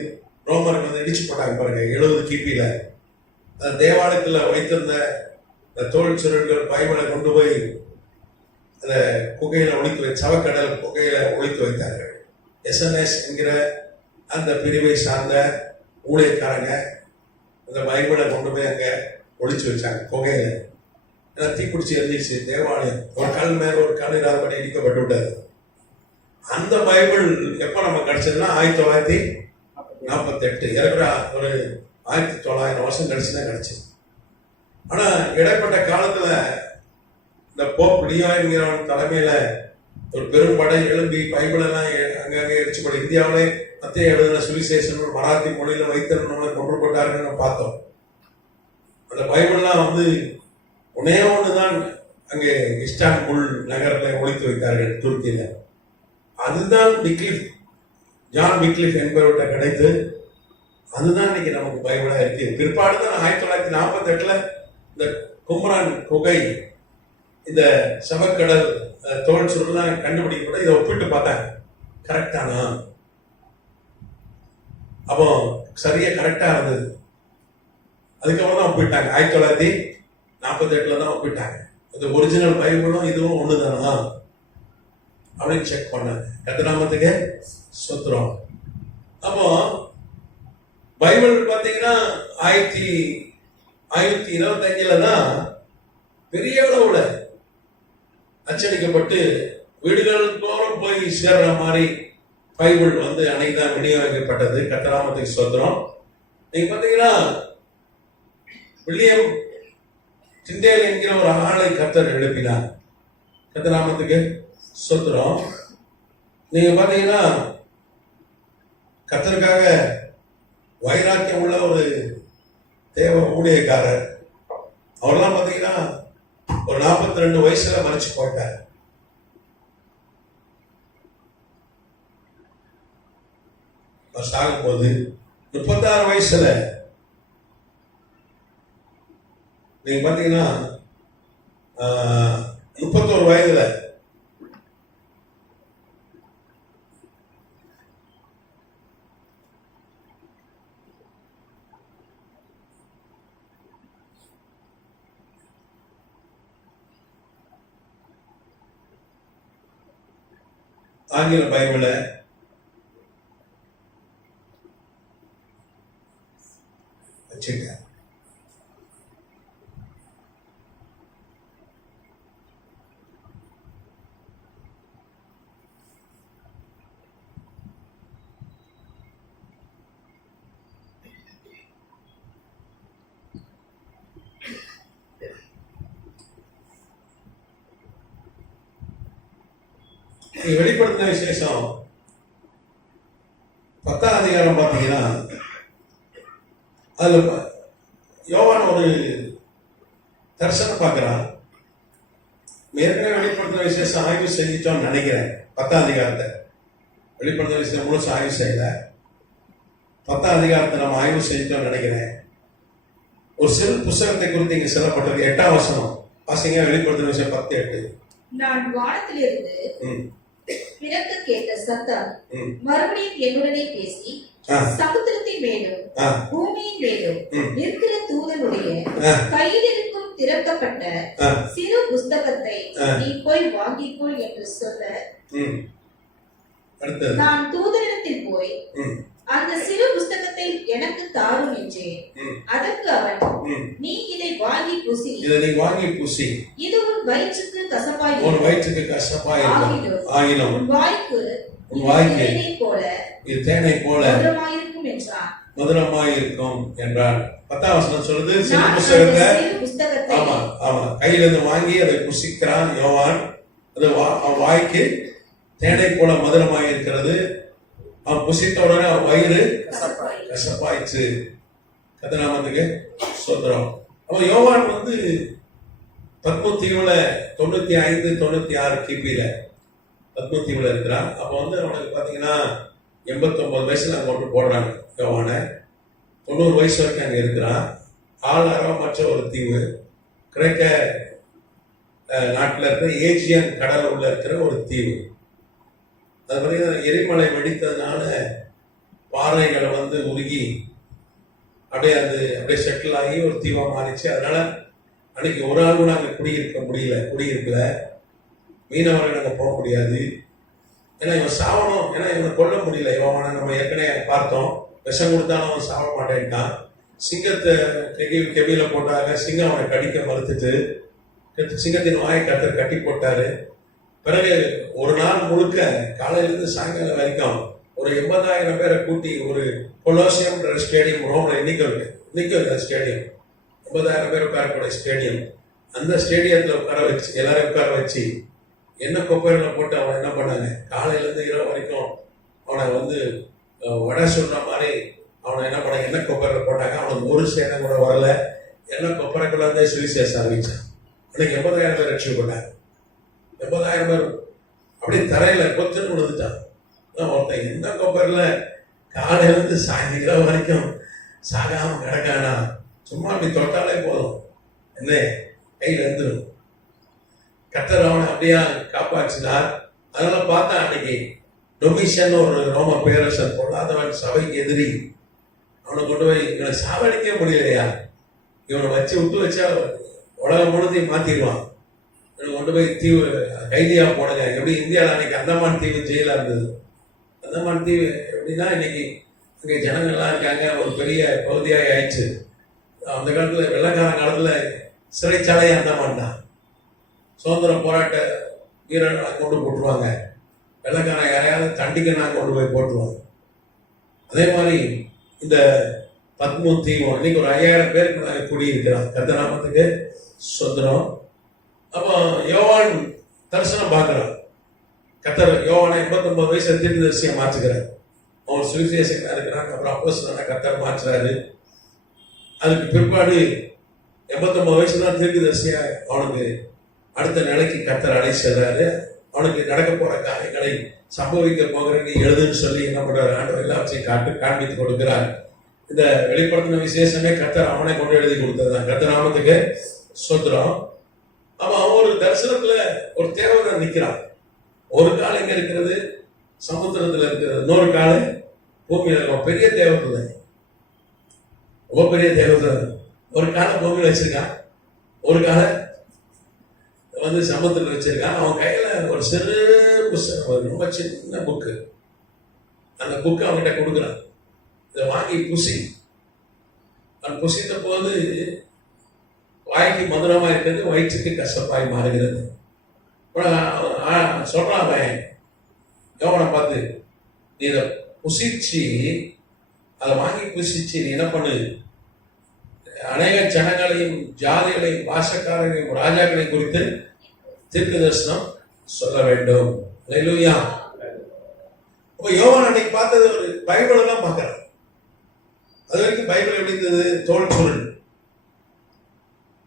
ரோமருக்கு இடிச்சு போட்டாங்க பாருங்க, 70 கிபியில. அந்த தேவாலயத்துல வைத்திருந்த தோல் சுருள்கள் பைபிளை கொண்டு போய் அந்த குகையில ஒழித்து சவக்கடல் குகையில ஒழித்து வைத்தார்கள். SNS என்கிற அந்த பிரிவை சார்ந்த ஊழியக்காரங்க அந்த பைபிளை கொண்டு போய் அங்க ஒழிச்சு வச்சாங்க குகையில. தீக்குடிச்சு எரிஞ்சிச்சு தேவாலயம். ஒரு கல் மேல ஒரு கல் இராதபடி இடிக்கப்பட்டு விட்டது. அந்த பைபிள் எப்ப நம்ம கிடைச்சதுன்னா 1948, இருக்கிற ஒரு 1900 வருஷம் கழிச்சுதான் கிடைச்சது. ஆனா இடைப்பட்ட காலத்துல இந்த போப் லியோ என்கிறவன் தலைமையில ஒரு பெரும் படை எழும்பி பைபிள் எல்லாம் அங்கங்க எரிச்சுப்படும். இந்தியாவிலே மத்திய எழுதின சுவிசேஷன் மராத்தி மொழியில வைத்திருந்தவங்களை கொண்டு போட்டாருன்னு பார்த்தோம். அந்த பைபிள்லாம் ஒன்னே ஒண்ணுதான் அங்கே இஸ்தான்புல் நகரில் ஒழித்து வைத்தார்கள் துருக்கியில. அதுதான் ஜான் விக்லிஃப் என்பவர்கிட்ட கிடைத்து அதுதான் இன்னைக்கு நமக்கு பைபிளா இருக்கு. பிற்பாடுதான் 1948 இந்த கும்ரான் குகை, இந்த சவக்கடல் தோல் சுருள்லாம் கண்டுபிடிக்கப்பட இதை ஒப்பிட்டு பார்த்தாங்க, கரெக்டானா? அப்போ சரியா கரெக்டா இருந்தது. அதுக்கப்புறம் தான் ஒப்பிட்டாங்க. 1948 தான் ஒப்பிட்டாங்க. இந்த ஒரிஜினல் பைபிளும் இதுவும் ஒண்ணுதானா அப்படின்னு செக் பண்ணாங்க. கர்த்தநாமத்துக்கு ஸ்தோத்திரம். அப்போ பைபிள் பாத்தீங்கன்னா 1525 தான் பெரிய அளவுல அச்சடிக்கப்பட்டு வீடுகள் தோறும் போய் சேர்ற மாதிரி பைபிள் அன்னைக்குதான் விநியோகிக்கப்பட்டது. கர்த்தநாமத்துக்கு ஸ்தோத்திரம். நீங்க பாத்தீங்கன்னா வில்லியம் டிண்டேல் என்கிற ஒரு ஆளை கர்த்தர் எழுப்பினார். கர்த்தநாமத்துக்கு ஸ்தோத்திரம். நீங்க பாத்தீங்கன்னா கர்த்தருக்காக வைராக்கியம் உள்ள ஒரு தேவ ஊழியக்காரர். அவரெல்லாம் பார்த்தீங்கன்னா ஒரு 42 வயசுல மறிச்சு போயிட்டார். சாகும்போது 36 வயசுல நீங்க பாத்தீங்கன்னா 31 வயதுல ஆங்கில பைபிளை வச்சுட்டார். வெளிப்படுத்தின விசேஷம் 10ஆம் அதிகாரம் பார்த்தீங்கன்னா அதுல யோவான் ஒரு தரிசனம் பார்க்கிறான். ஏற்கனவே வெளிப்படுத்தின விசேஷம் ஆய்வு செஞ்சிட்டோம்னு நினைக்கிறேன். 10ஆம் அதிகாரத்தை வெளிப்படுத்தின விசேஷம் முழுசு ஆய்வு செய்யல. 10ஆம் அதிகாரத்தை நம்ம ஆய்வு செஞ்சிட்டோம்னு நினைக்கிறேன். ஒரு சிறு புஸ்தகத்தை குறித்து இங்க சொல்லப்பட்டது 8ஆம் வசனம் வாசிங்க. வெளிப்படுத்தின விசேஷம் 10:8. நான் வானத்திலிருந்து பிறக்க கேட்ட சத்தம் மறுபடியும் என்னுடனே பேசி, சமுத்திரத்தின் மேலும் பூமியின் மேலும் இருக்கிற தூதனுடைய கையில் இருக்கும் திறக்கப்பட்ட சிறு புஸ்தகத்தை நீ போய் வாங்கிக்கொள் என்று சொல்ல, நான் தூதனிடத்தில் போய் அந்த சிறு புஸ்தகத்தை எனக்கு தாரும் என்றேன். அதற்கு அவன், நீ இதை வாங்கி புசி, இது உன் வயிற்றுக்கு கசப்பாய் ஆகிலும் உன் வாய்க்கு இது தேனை போல மதுரமாய் இருக்கும் என்றான். 10ஆம் வசனம் சொல்லுது, சிறு புஸ்தகத்தை கையில இருந்து வாங்கி அதை புசிக்கிறான் யோவான். அது வாய்க்கு தேனை போல மதுரமாய் இருக்கிறது. அவன் புசித்த உடனே வயிறு கசப்பாயிடுச்சு. கர்த்தநாமத்துக்கு ஸ்தோத்திரம். அவன் யோவான் பத்மத்தீவுல 95-96 கிபியில பத்மத்தீவுல இருக்கிறான். அப்போ அவனுக்கு பாத்தீங்கன்னா 89 வயசுல அங்க கொண்டு போடுறாங்க யோவானை. 90 வயசு வரைக்கும் அங்க இருக்கிறான். ஆள் அரவமற்ற ஒரு தீவு, கிரேக்க நாட்டில் இருக்கிற ஏஜியன் கடல் உள்ள இருக்கிற ஒரு தீவு. அது பார்த்தீங்கன்னா எரிமலை வெடித்ததுனால பாறைகளை உருகி அப்படியே செட்டில் ஆகி ஒரு தீவா மாறிச்சு. அதனால அன்னைக்கு ஒரு ஆள் கூட அங்கே குடியிருக்கல. மீனவர்கள் அங்கே போக முடியாது. ஏன்னா இவன் சாவணும், ஏன்னா இவனை கொல்ல முடியல. இவனை நம்ம ஏற்கனவே பார்த்தோம், விஷம் கொடுத்தாலும் அவன் சாவ மாட்டேன்ட்டான். சிங்கத்தை கெவியில போட்டாங்க. சிங்கம் அவனை கடிக்க மறுத்துட்டு சிங்கத்தின் வாயை கத்தர் கட்டி போட்டாரு. பிறகு ஒரு நாள் முழுக்க காலையிலிருந்து சாயங்காலம் வரைக்கும் ஒரு 80,000 பேரை கூட்டி ஒரு கொலோசியம் ஸ்டேடியம் ரோம்ல இன்னைக்கு ஸ்டேடியம் 80,000 பேர் உட்காரக்கூடிய ஸ்டேடியம். அந்த ஸ்டேடியத்தில் எல்லாரும் உட்கார வச்சு என்ன கொப்பையில போட்டு அவனை என்ன பண்ணாங்க, காலையிலேருந்து இரவு வரைக்கும் அவனை வடை சொல்ற மாதிரி அவனை என்ன பண்ணாங்க, என்ன கொப்பையில போட்டாங்க. அவனுக்கு ஒரு சேனை கூட வரல. என்ன கொப்பரைக்குள்ள சுவிசேஷம் அறிவிச்சான். அன்னைக்கு 80,000 பேர் ரட்சிக்கப்பட்டாங்க. 80,000 பேர் அப்படியே தரையில கொத்துன்னு விழுந்துட்டான். ஒருத்தன் என்ன கொப்பரில் காலையிலிருந்து சாயங்காலம் வரைக்கும் சாகாம கிடக்கானா, சும்மா அப்படி தொட்டாலே போதும், என்ன கையில் இருந்துடும். கர்த்தர் அவனை அப்படியா காப்பாற்றினார். அதனால பார்த்தா அன்னைக்கு டொமிஷன் ஒரு ரோம பேரரசன் பொல்லாதவன், சபைக்கு எதிரி, அவனை கொண்டு போய் இவனை சாவடிக்க முடியலையா, இவனை விட்டு வச்சா உலகம் முழுதையும் மாத்திடுவான், கொண்டு போய் தீவு கைதியா போடுங்க. எப்படி இந்தியாவில் அன்னைக்கு அந்தமான் தீவு ஜெயிலா இருந்தது. அந்தமான் தீவு எப்படின்னா இன்னைக்கு அங்கே ஜனங்கள்லாம் இருக்காங்க, ஒரு பெரிய பகுதியாக ஆயிடுச்சு. அந்த காலத்தில் வெள்ளக்கார காலத்தில் சிறைச்சாலை அந்தமான் தான். சுதந்திர போராட்ட வீரர்களை கொண்டு போட்டுருவாங்க. வெள்ளக்காரன் யாரையாவது தண்டிக்கனா கொண்டு போய் போட்டுருவாங்க. அதே மாதிரி இந்த பத்மு தீவு இன்னைக்கு ஒரு 5000 பேருக்கு நாங்கள் குடியிருக்கிறோம். கர்த்தநாமத்துக்கு சொந்தரம். அப்போ யோவான் தரிசனம் பார்க்கிறான். கர்த்தர் யோவானை 89 வயசு தீர்க்கதரிசியா மாற்றுகிறார். அவன் அவன் சுவிசேஷகனா இருக்கிறான். அப்புறம் அப்போஸ்தலனா கர்த்தர் மாற்றுறாரு. அதுக்கு பிற்பாடு 89 வயசு தான் தீர்க்கதரிசியா அவனுக்கு அடுத்த நிலைக்கு கர்த்தர் அழை செல்றாரு. அவனுக்கு நடக்க போற காரியங்களை சம்பவிக்க போகிறேன்னு எழுதுன்னு சொல்லி என்ன பண்றாரு, ஆண்டவர் எல்லாவற்றையும் காண்பித்து கொடுக்கிறார். இந்த வெளிப்படுத்தின விசேஷமே கர்த்தர் அவனை கொண்டு எழுதி கொடுத்ததுதான். கர்த்தர் நாமத்துக்கு ஸ்தோத்திரம். அவன் ஒரு தரிசனத்துல ஒரு தேவதன் நிக்கிறான். ஒரு கால் எங்க இருக்கிறது, சமுத்திரத்துல இருக்கிறது. இன்னொரு கால் பூமியில இருக்கும். பெரிய தேவதை, ரொம்ப பெரிய தேவதை. ஒரு காலை பூமியில வச்சிருக்கான், ஒரு காலை சமுத்திரத்தில் வச்சிருக்கான். அவன் கையில ஒரு சிறு புஸ்தகம், ரொம்ப சின்ன புக்கு. அந்த புக்கு அவன்கிட்ட கொடுக்குறான். இதை வாங்கி புசி. அவன் புசித்த போது வாய்க்கு மதுரமா இருக்கிறது, வயிற்றுக்கு கசப்பாய் மாறுகிறது. சொல்றான் அவன் யோவனை பார்த்து, நீ இதை புசிச்சு, அதை வாங்கி புசிச்சு நீ என்ன பண்ணு, அநேக ஜனங்களையும் ஜாதிகளையும் பாஷக்காரர்களையும் ராஜாக்களையும் குறித்து தீர்க்க தரிசனம் சொல்ல வேண்டும். அல்லேலூயா. அப்ப யோவான் அன்னைக்கு பார்த்தது ஒரு பைபிளை தான் பார்க்கிறான். அது வரைக்கும் பைபிள் எப்படி இருந்தது, தோல் சுருள்.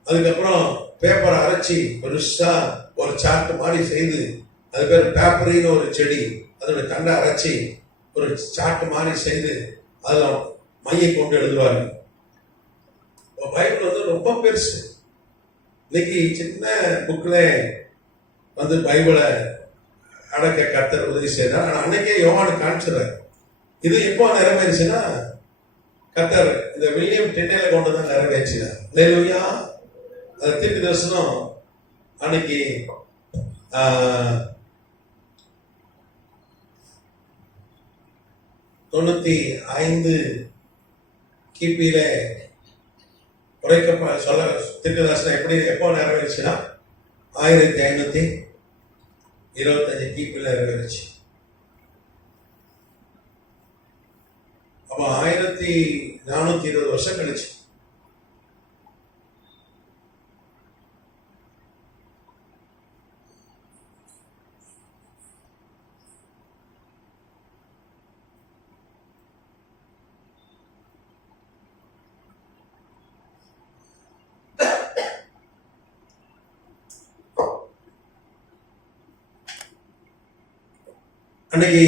அதுக்கப்புறம் பேப்பரை அரைச்சி பெருசா ஒரு சார்ட் மாதிரி செய்து, அது பேர் பேப்பரின்னு ஒரு செடி, அதோட தண்டை அரைச்சி ஒரு சார்ட் மாதிரி செய்து அதில் மையை கொண்டு எழுதுவார்கள். பைபிள் ரொம்ப பெருசு. இன்னைக்கு சின்ன புக்ல பைபிளை அடக்க கர்த்தர் உதவி செய்தார். ஆனால் அன்னைக்கே யோவானு காமிச்சிடறாரு. இது எப்போ நிறைவேறுச்சுன்னா, கர்த்தர் இந்த வில்லியம் டென்னையில கொண்டு தான் நிறைவேற்றினார். அல்லேலூயா. அந்த தீர்க்க தரிசனம் அன்னைக்கு 95 கிபியில உரைக்க சொல்ல தீர்க்க தரிசனம் எப்படி எப்போ நிறைவேறுச்சுன்னா 1525 கிபியில நிறைவேறுச்சு. அப்போ 1420 வருஷம் கழிச்சு. அன்னைக்கு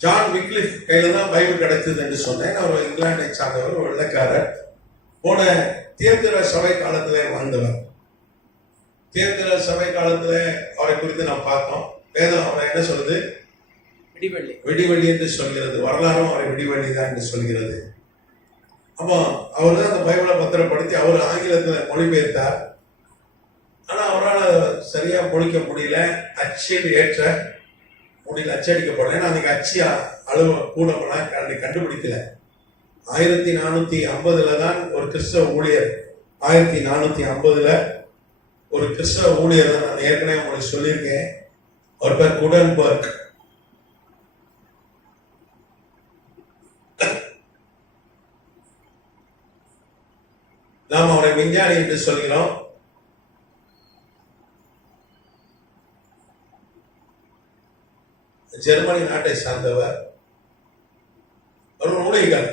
ஜான் விக்லிஃப் கையில தான் பைபிள் கிடைச்சது என்று சொன்னேன். அவர் இங்கிலாண்டை சார்ந்தவர், ஒரு வெள்ளைக்காரர். போன தேர்தல சபை காலத்துல வாழ்ந்தவர். தேர்தல சபை காலத்துல அவரை குறித்து நாம் பார்த்தோம். வேதம் அவரை என்ன சொல்லுது, விடிவெள்ளி என்று சொல்கிறது. வரலாறும் அவரை விடிவெள்ளி தான் என்று சொல்கிறது. அப்போ அவர் தான் அந்த பைபிளை பத்திரப்படுத்தி அவர் ஆங்கிலத்தில் மொழிபெயர்த்தார். ஆனா அவரால் சரியா பொழிக்க முடியல, அச்சில் ஏற்ற முடியல, அச்சடிக்கப்படல. ஏன்னா அன்னைக்கு அச்சு அளவு கூட கண்டுபிடிக்கல. 1450 தான் ஒரு கிறிஸ்தவ ஊழியர், 1450 ஒரு கிறிஸ்தவ ஊழியர் தான். நான் ஏற்கனவே உங்களுக்கு சொல்லியிருக்கேன். அவர் பேர் குடன்பர்க். நாம் அவரை விஞ்ஞானி என்று சொல்கிறோம். ஜெர்மனி நாட்டை சார்ந்தவர். அவர் ஊழியர்.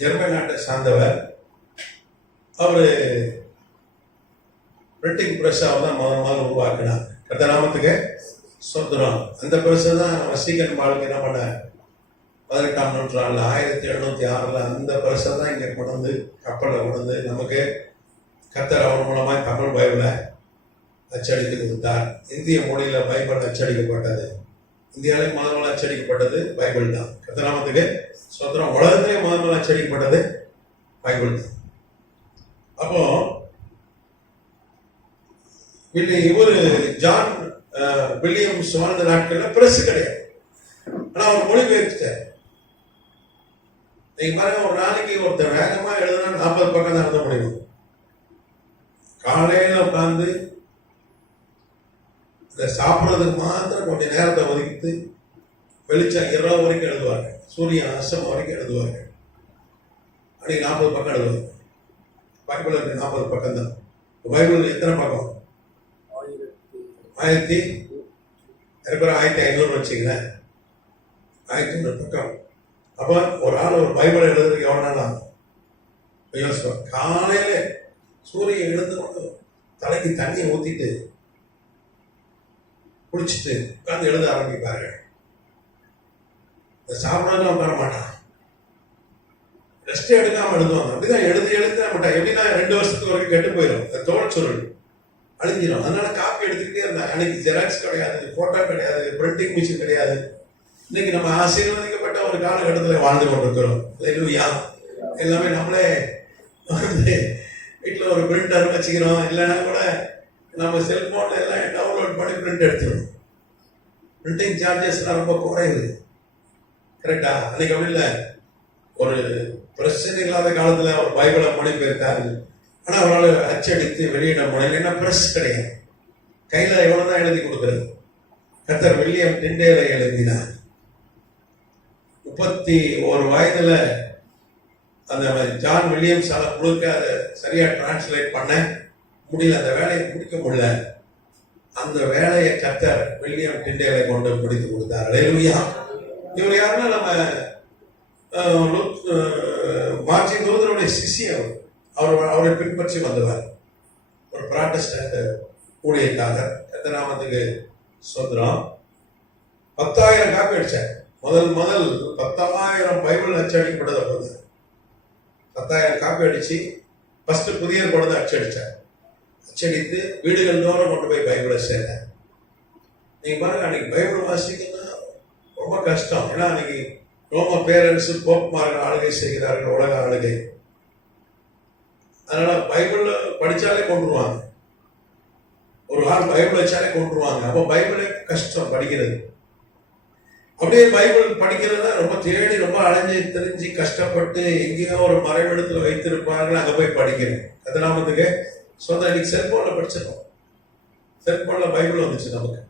ஜெர்மனி நாட்டை சார்ந்தவர். அவரு பிரிண்டிங் பிரஸ் அவர் தான் முதல் உருவாக்கினார். கர்த்தர் நாமத்துக்கு ஸ்தோத்திரம். அந்த பிரஸ் தான் வசீகரன் வாழ்க்கை என்ன பண்ண 18ஆம் நூற்றாண்டுல 1706 அந்த பிரஸ் தான் இங்க கொண்டு கப்பலில் கொண்டு நமக்கு கர்த்தர் அவர் மூலமாய் தமிழ் பைபிளை அச்சடித்து கொடுத்தார். இந்திய மொழியில பைபிள் அச்சடிக்கப்பட்டது. இந்தியாவிலே முதல் அச்சடிக்கப்பட்டது பைபிள் தான். கர்த்தர் நாமத்துக்கு ஸ்தோத்திரம். உலகத்திலே முதல் அச்சடிக்கப்பட்டது பைபிள் தான். அப்போ இவரு ஜான் வில்லியம்ஸ் வாழ்ந்த நாட்கள்ல பிரஸ் கிடையாது. ஆனா அவர் மொழிபெயர்த்தார். நீங்க பாருங்க, ஒரு நாளைக்கு ஒருத்தர் வேகமா எழுதுனா 40 பக்கம் தான் எழுத முடியும். காலையில உட்கார்ந்து இதை சாப்பிட்றதுக்கு மாத்திரம் கொஞ்சம் நேரத்தை ஒதுக்கிட்டு வெளிச்சம் இரவு வரைக்கும் எழுதுவாங்க, சூரியன் அஸ்தமம் வரைக்கும் எழுதுவாங்க. அன்னைக்கு 40 பக்கம் எழுதுவாங்க. பைபிள் 40 பக்கம் தான். பைபிள் எத்தனை பக்கம்? 1500 வச்சுங்களேன், 1500 பக்கம். அப்போ ஒரு ஆள் ஒரு பைபிளை எழுதுறதுக்கு எவ்வளோ நாள் ஆகும் யோசிப்போம். காலையில சூரியன் எழுந்து கொண்டு தலைக்கு தண்ணியை ஊத்திட்டு குளிச்சுட்டு உட்காந்து எழுத ஆரம்பிப்பாரு. சாப்பிடாம உட்கார மாட்டான், ரெஸ்ட் எடுக்காம எழுதுவாங்க. அப்படிதான் எழுத மாட்டான். எப்படின்னா 2 வருஷத்துக்கு வரைக்கும் கெட்டு போயிடும், தோல் சுருள் அழிஞ்சிடும். அதனால காப்பி எடுத்துக்கிட்டே இருந்தாங்க. அன்னைக்கு ஜெராக்ஸ் கிடையாது, போட்டோ கிடையாது, பிரிண்டிங் மிஷின் கிடையாது. இன்னைக்கு நம்ம ஆசீர்வதிக்கப்பட்ட ஒரு காலகட்டத்தில் வாழ்ந்து கொண்டிருக்கிறோம். இல்லையா? எல்லாமே நம்மளே வந்து வீட்டில் ஒரு பிரிண்டர் வச்சுக்கிறோம். இல்லைன்னா கூட நம்ம செல்போன்ல எல்லாம் டவுன்லோட் பண்ணி பிரிண்ட் எடுத்துக்கணும். பிரிண்டிங் சார்ஜஸ்லாம் ரொம்ப குறையுது. கரெக்டா? அன்னைக்கு அப்படி இல்லை. ஒரு பிரச்சனை இல்லாத காலத்துல அவர் பைபிளை மொழிபெயர்த்தாரு. ஆனா அவரால் அச்சடித்து வெளியிட முடியல. என்ன பிரஸ் கிடையாது. கையில எவ்வளவுதான் எழுதி கொடுக்கிறது. கர்த்தர் வில்லியம் டிண்டேலை எழுதினார். 31 வயதுல அந்த ஜான் வில்லியம்ஸால முழுக்க அதை சரியா டிரான்ஸ்லேட் பண்ண முடியல. அந்த வேலையை முடிக்க முடியல. அந்த வேலையை கர்த்தர் வில்லியம் டிண்டேலை கொண்டு முடித்து கொடுத்தார். அல்லேலூயா. இவர் யாருன்னா நம்ம மார்ட்டின் லூதருடைய சிஷ்யர். அவரை பின்பற்றி வந்தவர். ஒரு புராட்டஸ்டன்ட் ஊழியக்காரர். எத்தனாமத்துக்கு சொந்தம். 10,000 காப்பி அடிச்சார். முதல் 10,000 பைபிள் அச்சடிக்கப்பட்டதை போது 10,000 காப்பி அடிச்சு ஃபர்ஸ்ட் புதிய ஏற்பாடு அச்சடிச்சார். அச்சடித்து வீடுகள் தோறும் கொண்டு போய் பைபிளை சேர்த்தார். நீங்க பாருங்க, அன்னைக்கு பைபிள் வாசிக்கணும்னா ரொம்ப கஷ்டம். ஏன்னா அன்னைக்கு ரோம பேரரசு போப்மார்கள் ஆளுகை செய்கிறார்கள், உலக ஆளுகை. அதனால பைபிள் படிச்சாலே கொண்டுருவாங்க. ஒரு ஆள் பைபிள் வச்சாலே கொண்டுருவாங்க. அப்போ பைபிளே கஷ்டம் படிக்கிறது. அப்படியே பைபிள் படிக்கிறத ரொம்ப தேடி ரொம்ப அலைஞ்சு தெரிஞ்சு கஷ்டப்பட்டு எங்கேயோ ஒரு மறைவிடத்துல வைத்திருப்பார்கள், அங்க போய் படிக்கணும். அதனாமத்துக்கு சொந்த இன்னைக்கு செல்போன்ல படிச்சிடணும். செல்போன்ல பைபிள் வந்துச்சு நமக்கு.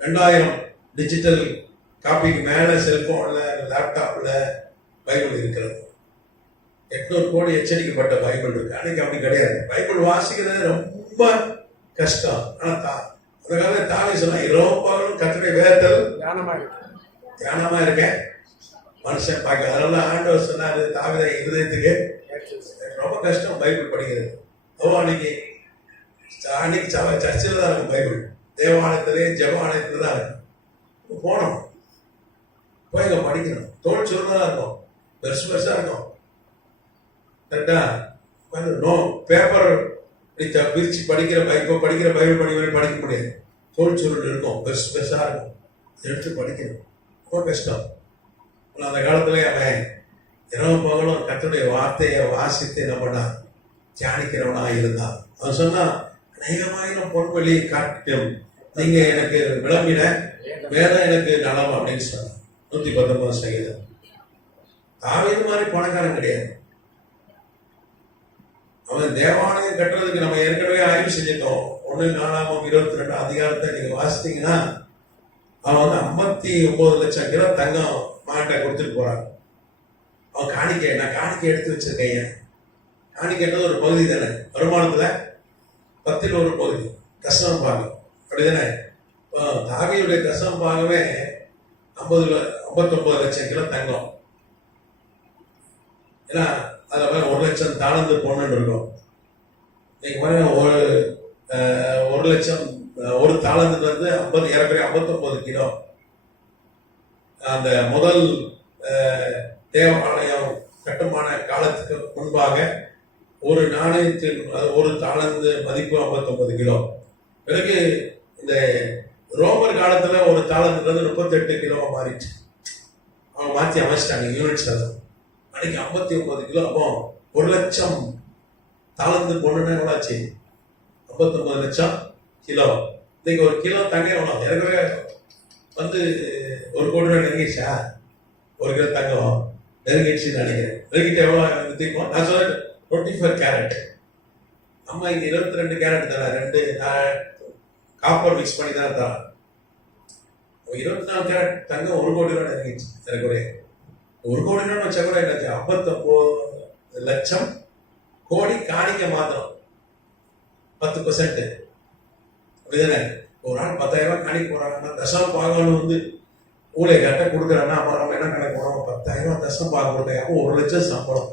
2000 டிஜிட்டல் காப்பிக்கு மேல செல்போன்ல லேப்டாப்ல பைபிள் இருக்கிறது. 800 கோடி எச்சரிக்கப்பட்ட பைபிள் இருக்கு. அன்னைக்கு அப்படி கிடையாது. பைபிள் வாசிக்கிறது ரொம்ப கஷ்டம். ஆனா அந்த காலத்துல தாவி சொன்னா இரவும் பகலும் கர்த்தருடைய வேதத்தில் தியானமா இருக்கேன் மனுஷன் பார்க்க. அதனால ஆண்டவர் சொன்னாரு தாவித இருதயத்துக்கு ரொம்ப கஷ்டம் பைபிள் படிக்கிறது. அன்னைக்கு சர்ச்சில் தான் இருக்கும் பைபிள். தேவாலயத்திலே ஜெபாலயத்துல தான் இருக்கும். போனோம், போய் அங்க படிக்கணும். தோல் சுருதான் இருக்கும், பெருசா இருக்கும். கரெக்டா? நோ பேப்பர் பிரிச்சு படிக்கிற பைபிள் படிக்க முடியாது. தோல் சுருள் இருக்கும், பெருசா இருக்கும். எடுத்து படிக்கணும் ரொம்ப கஷ்டம். அந்த காலத்துல அவன் இரவு பகலும் கர்த்தருடைய வார்த்தையை வாசித்து என்ன பண்ணா தியானிக்கிறவனா இருந்தான். அவன் சொன்னா அநேகமாயிரம் பொன்வெளி காட்டும் நீங்க எனக்கு விளம்பிட வேதம் எனக்கு நலம் அப்படின்னு சொன்னான். 119 சங்கீதம். தாவீது மாதிரி பணக்காரன் கிடையாது. அவன் தேவாலயம் கட்டுறதுக்கு நம்ம ஏற்கனவே ஆய்வு செஞ்சிட்டோம். 1 அதிகாரத்தை நீங்க வாசித்தீங்கன்னா அவன் வந்து 59 லட்சம் கிலோ தங்கம் மாட்டை கொடுத்துட்டு போறான். அவன் காணிக்கை, நான் காணிக்கை எடுத்து வச்சிருக்கேன். காணிக்கைன்றது ஒரு பகுதி தானே, வருமானத்துல 10ல் ஒரு பகுதி தசம பாகம், அப்படிதானே? தாவீதுடைய தசம பாகமே 59 லட்சம் கிலோ தங்கம். ஏன்னா அதுல 1 லட்சம் தாளந்து பொண்ணு இருக்கும். நீங்க பாருங்க, 1 லட்சம் ஒரு தாளந்துக்கு வந்து 59 கிலோ. அந்த முதல் தேவாலயம் கட்டுமான காலத்துக்கு முன்பாக ஒரு நாணயத்தில் ஒரு தாளந்து மதிப்பு 59 கிலோ. பிறகு இந்த ரோமர் காலத்துல ஒரு தாளந்துன்றது 38 கிலோ மாறிடுச்சு. அவங்க மாற்றி அமைச்சிட்டாங்க யூனிட்ஸ். அது அன்னைக்கு 59 கிலோ. அப்போ 1 லட்சம் தாளந்து பொண்ணுன்னா எவ்வளோ ஆச்சு? 59 லட்சம் கிலோ. இன்னைக்கு ஒரு கிலோ தங்கம் எவ்வளோ? ஏற்கனவே வந்து 1 கோடி ரூபாய் நெருங்கிடுச்சா? 1 கிலோ தங்கம் நெருங்கிடுச்சுன்னு நினைக்கிறேன். நெருங்கிட்டு எவ்வளோ வித்திருக்கோம்? நான் சொல்றேன் 24 கேரட். நம்ம இங்க 22 கேரட் தர 2 காப்பர் மிக்ஸ் பண்ணி தான் தரோம். 24 கேரட் தங்கம் 1 கோடி ரூபாய் நெருங்கிடுச்சு. ஏற்கனவே 1 கோடி ரூபாய் வச்சா கூட என்னாச்சு? 59 லட்சம் கோடி காணிக்க மாத்திரம் 10%. அப்படிதானே? ஒரு ஆள் 10,000 ரூபாய் கணக்கு போறாங்கன்னா தசம பாகம் வந்து ஊழியர்கிட்ட கொடுக்குறாங்கன்னா அப்புறம் நம்ம என்ன கணக்கு போறோம், 10,000 ரூபாய் தசம பாகம் கொடுத்தேன், அப்போ 1,00,000 சம்பளம்.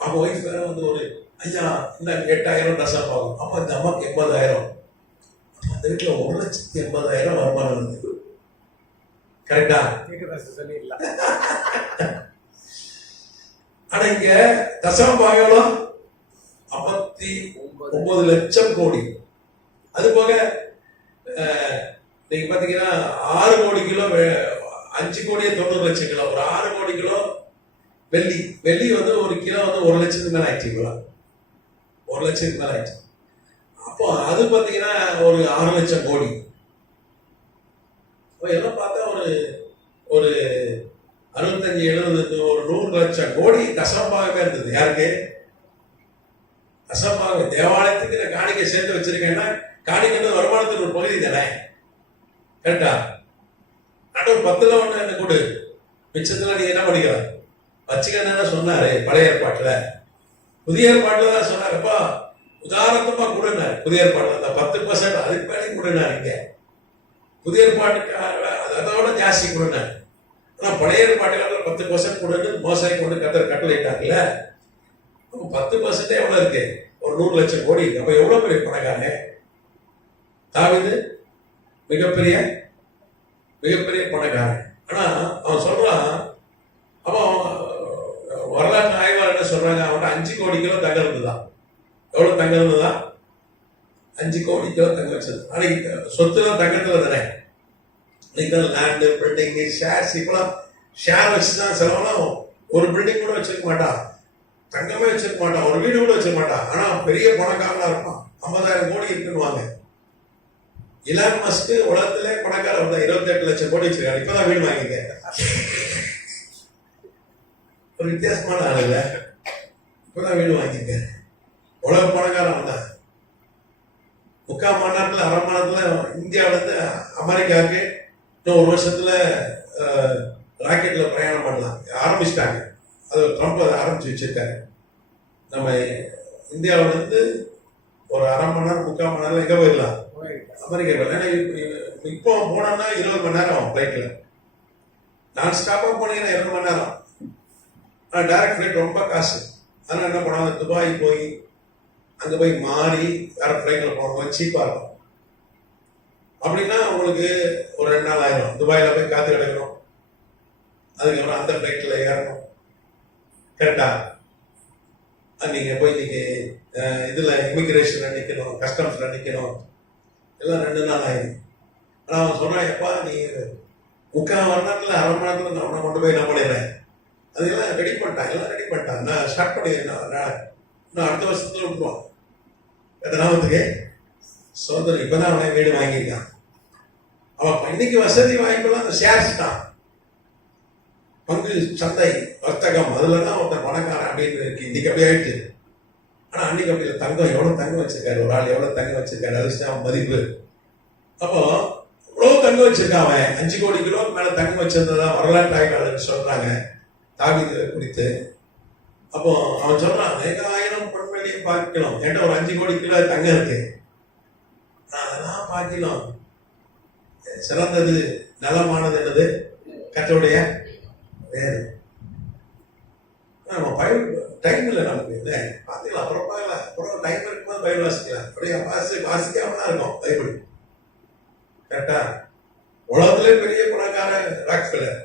அப்போ ஒய்ஃப் வேற வந்து ஒரு ஐயா இந்த 8,000 தசம பாகம், அப்போ இந்த அம்மாக்கு 80,000. அந்த வீட்டுல 1,80,000 வருமானம் வந்து கரெக்டா? ஆனா இங்க தசம பாகம் 59 லட்சம் கோடி. அது போக நீங்க பாத்தீங்கன்னா 6 கோடி கிலோ 5 கோடியே 90 லட்சம் கிலோ, ஒரு 6 கோடி கிலோ வெள்ளி. வெள்ளி வந்து ஒரு கிலோ வந்து 1 லட்சத்துக்கு மேல ஆயிடுச்சுங்களா, 1 லட்சத்துக்கு மேல ஆயிடுச்சு. அப்போ அது பாத்தீங்கன்னா ஒரு 6 லட்சம் கோடி. எல்லாம் பார்த்தா ஒரு 65 70 ஒரு 100 லட்சம் கோடி தசமபாகமே இருந்தது. யாருக்கு? தசமபாக. தேவாலயத்துக்கு நான் காணிக்கை சேர்த்து வச்சிருக்கேன்னா காணிக்கிறது வருமானத்தின் ஒரு பகுதி தானே, கரெக்டா? ஒரு 10ல் 1 என்ன கொடு, மிச்சத்துல நீ என்ன பண்ணிக்கிற வச்சுக்க சொன்னாரு பழைய ஏற்பாட்டுல. புதிய ஏற்பாட்டுல தான் சொன்னாருப்பா உதாரணமா கொடுனாரு. புதிய ஏற்பாட்டுல தான் 10% அதுக்கு மேலே கொடுனாரு. இங்க புதிய ஏற்பாட்டுக்கு அதோட ஜாஸ்தி கொடுனாரு. ஆனா பழைய ஏற்பாட்டுல 10% கொடுன்னு மோசடி கொண்டு கட்டளையிட்டாங்கல்ல. 10% எவ்வளவு இருக்கு, ஒரு 100 லட்சம் கோடி. அப்ப எவ்வளவு பெரிய பணக்காரன் தாவீது, மிகப்பெரிய பணக்காரன். ஆனா அவன் சொல்றான், அவன் வரலாற்று ஆய்வாளர் என்ன சொல்றாங்க, அவன் 5 கோடி கிலோ தங்கம் இருந்துதான். எவ்வளவு தங்கம் இருந்ததா? 5 கோடி கிலோ தங்கம் வச்சது. அன்னைக்கு சொத்துல தங்கத்துல தானே, லேண்டு, பில்டிங், ஷேர்ஸ். இப்பெல்லாம் ஷேர் வச்சுதான் செலவெல்லாம் ஒரு பில்டிங் கூட வச்சிருக்க மாட்டான், தங்கமே வச்சிருக்க மாட்டான், ஒரு வீடு கூட வச்சிருக்க மாட்டான். ஆனா பெரிய பணக்காரனா இருப்பான். 50,000 கோடி இருக்குன்னு. இலான் மஸ்க் உலகத்திலே பணக்காரர் வந்தா 28 லட்சம் கோடி வச்சிருக்காரு. இப்பதான் வீடு வாங்கிங்க. ஒரு வித்தியாசமான ஆள் இல்ல, இப்பதான் வீடு வாங்கிங்க. உலக பணக்காரன் வந்தான். 3/4 மணி நேரத்துல 1/2 மணி நேரத்துல இந்தியாவில இருந்து அமெரிக்காவுக்கு இன்னும் 1 வருஷத்துல ராக்கெட்ல பிரயாணம் பண்ணலாம் ஆரம்பிச்சிட்டாங்க. அது ட்ரம்ப் அதை ஆரம்பிச்சு வச்சிருக்காரு. நம்ம இந்தியாவில இருந்து ஒரு 1/2 மணி நேரம் 3/4 மணி நேரம் எங்க போயிடலாம், அமெரிக்கா போயிடலாம். ஏன்னா இப்போ போனோம்னா 20 மணி நேரம் ஃபிளைட்ல. நான் ஸ்டாப்பா போனீங்கன்னா 2 மணி நேரம். ஆனால் டைரக்ட் ஃபிளைட் ரொம்ப காசு. அதனால என்ன பண்ணுவாங்க, துபாய் போய் அங்க போய் மாறி வேற ஃபிளைட்ல போனோம், சீப்பா இருக்கும். அப்படின்னா உங்களுக்கு ஒரு 2 நாள் ஆயிரும். துபாயில போய் காத்து கிடக்கணும், அதுக்கப்புறம் அந்த ஃபிளைட்ல ஏறணும், கரெக்டா? நீங்க போய் நீங்க இதுல இமிகிரேஷன்ல நிக்கணும், கஸ்டம்ஸ்ல நிக்கணும், எல்லாம் 2 நாள் ஆயிடும். ஆனா அவன் சொன்னான், எப்பா நீ 3/4 மணி நேரத்துல 1/2 மணி நேரத்துல நான் கொண்டு போய் என்ன பண்ணிடுறேன், அதெல்லாம் ரெடி பண்ணிட்டான். நான் ஸ்டார்ட் பண்ணிடுறேன், நான் அடுத்த வருஷத்துல விட்டுருவான். எத்தனாவதுக்கு சோதனை. இப்பதான் அவனை வீடு வாங்கியிருக்கான். அவன் இன்னைக்கு வசதி வாய்ப்பெல்லாம் அந்த ஷேர்ஸ் தான், பங்கு சந்தை வர்த்தகம், அதுலதான் ஒருத்தர் பணக்காரன் அப்படின்னு இருக்கு. இன்னைக்கு அப்படி ஆயிடுச்சு. ஆனா அன்னைக்கு அப்படி இல்லை. தங்கம் எவ்வளவு தங்கம் வச்சிருக்காரு, ஒரு ஆள் எவ்வளவு தங்கம் வச்சிருக்காரு, அது மதிப்பு. அப்போ இவ்வளவு தங்கம் வச்சிருக்கான் அவன். 5 கோடி கிலோக்கு மேல தங்கம் வச்சிருந்ததா வரலாற்று ஆய்வாளர் சொல்றாங்க தாவீது குறித்து. அப்போ அவன் சொல்றான், 1000 பொன்வெளியும் பார்க்கலாம், என்கிட்ட ஒரு 5 கோடி கிலோ தங்கம் இருக்கு, அதெல்லாம் பார்க்கலாம். சிறந்தது நலமானது என்னது, கர்த்தருடைய வேறு. நம்ம பைபிள் டைம் இல்லை நமக்கு, இல்லை பார்த்துக்கலாம், அப்புறம் பார்க்கலாம், அப்புறம் டைம் இருக்கும்போது பைபிள் வாசிக்கலாம். அப்படியே வாசிக்காம தான் இருக்கும் பைபிள், கரெக்டா? உலகத்திலே பெரிய பணக்கார ராக்ஃபெல்லர்.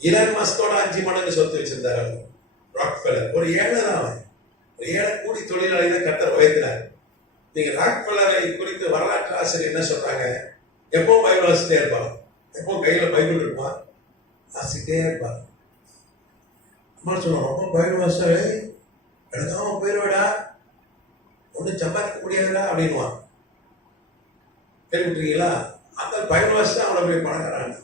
இலான் மஸ்கோட 5 மடங்கு சொத்து வச்சிருந்தாரு ராக்ஃபெல்லர். ஒரு ஏழை தான் அவன், ஒரு ஏழை கூலி தொழிலாளி தான் கர்த்தர் உயர்த்தினார். நீங்க ராக்ஃபெல்லரை குறித்து வரலாற்று ஆசிரியர் என்ன சொல்றாங்க, எப்பவும் பைபிள் வாசிட்டே இருப்பாங்க, எப்பவும் கையில பைபிள் இருக்குமா, வாசிட்டே இருப்பாங்க. அம்மா சொல்லுவோம், ரொம்ப பைபிள் வாசிட்டாரு எடுக்காம போயிடுவாடா, ஒன்றும் சம்பாதிக்க முடியாதுடா அப்படின்வான். கேள்விப்பட்டிருக்கீங்களா? அந்த பைபிள் வாசிட்டு அவனை போய் பணக்காராங்க.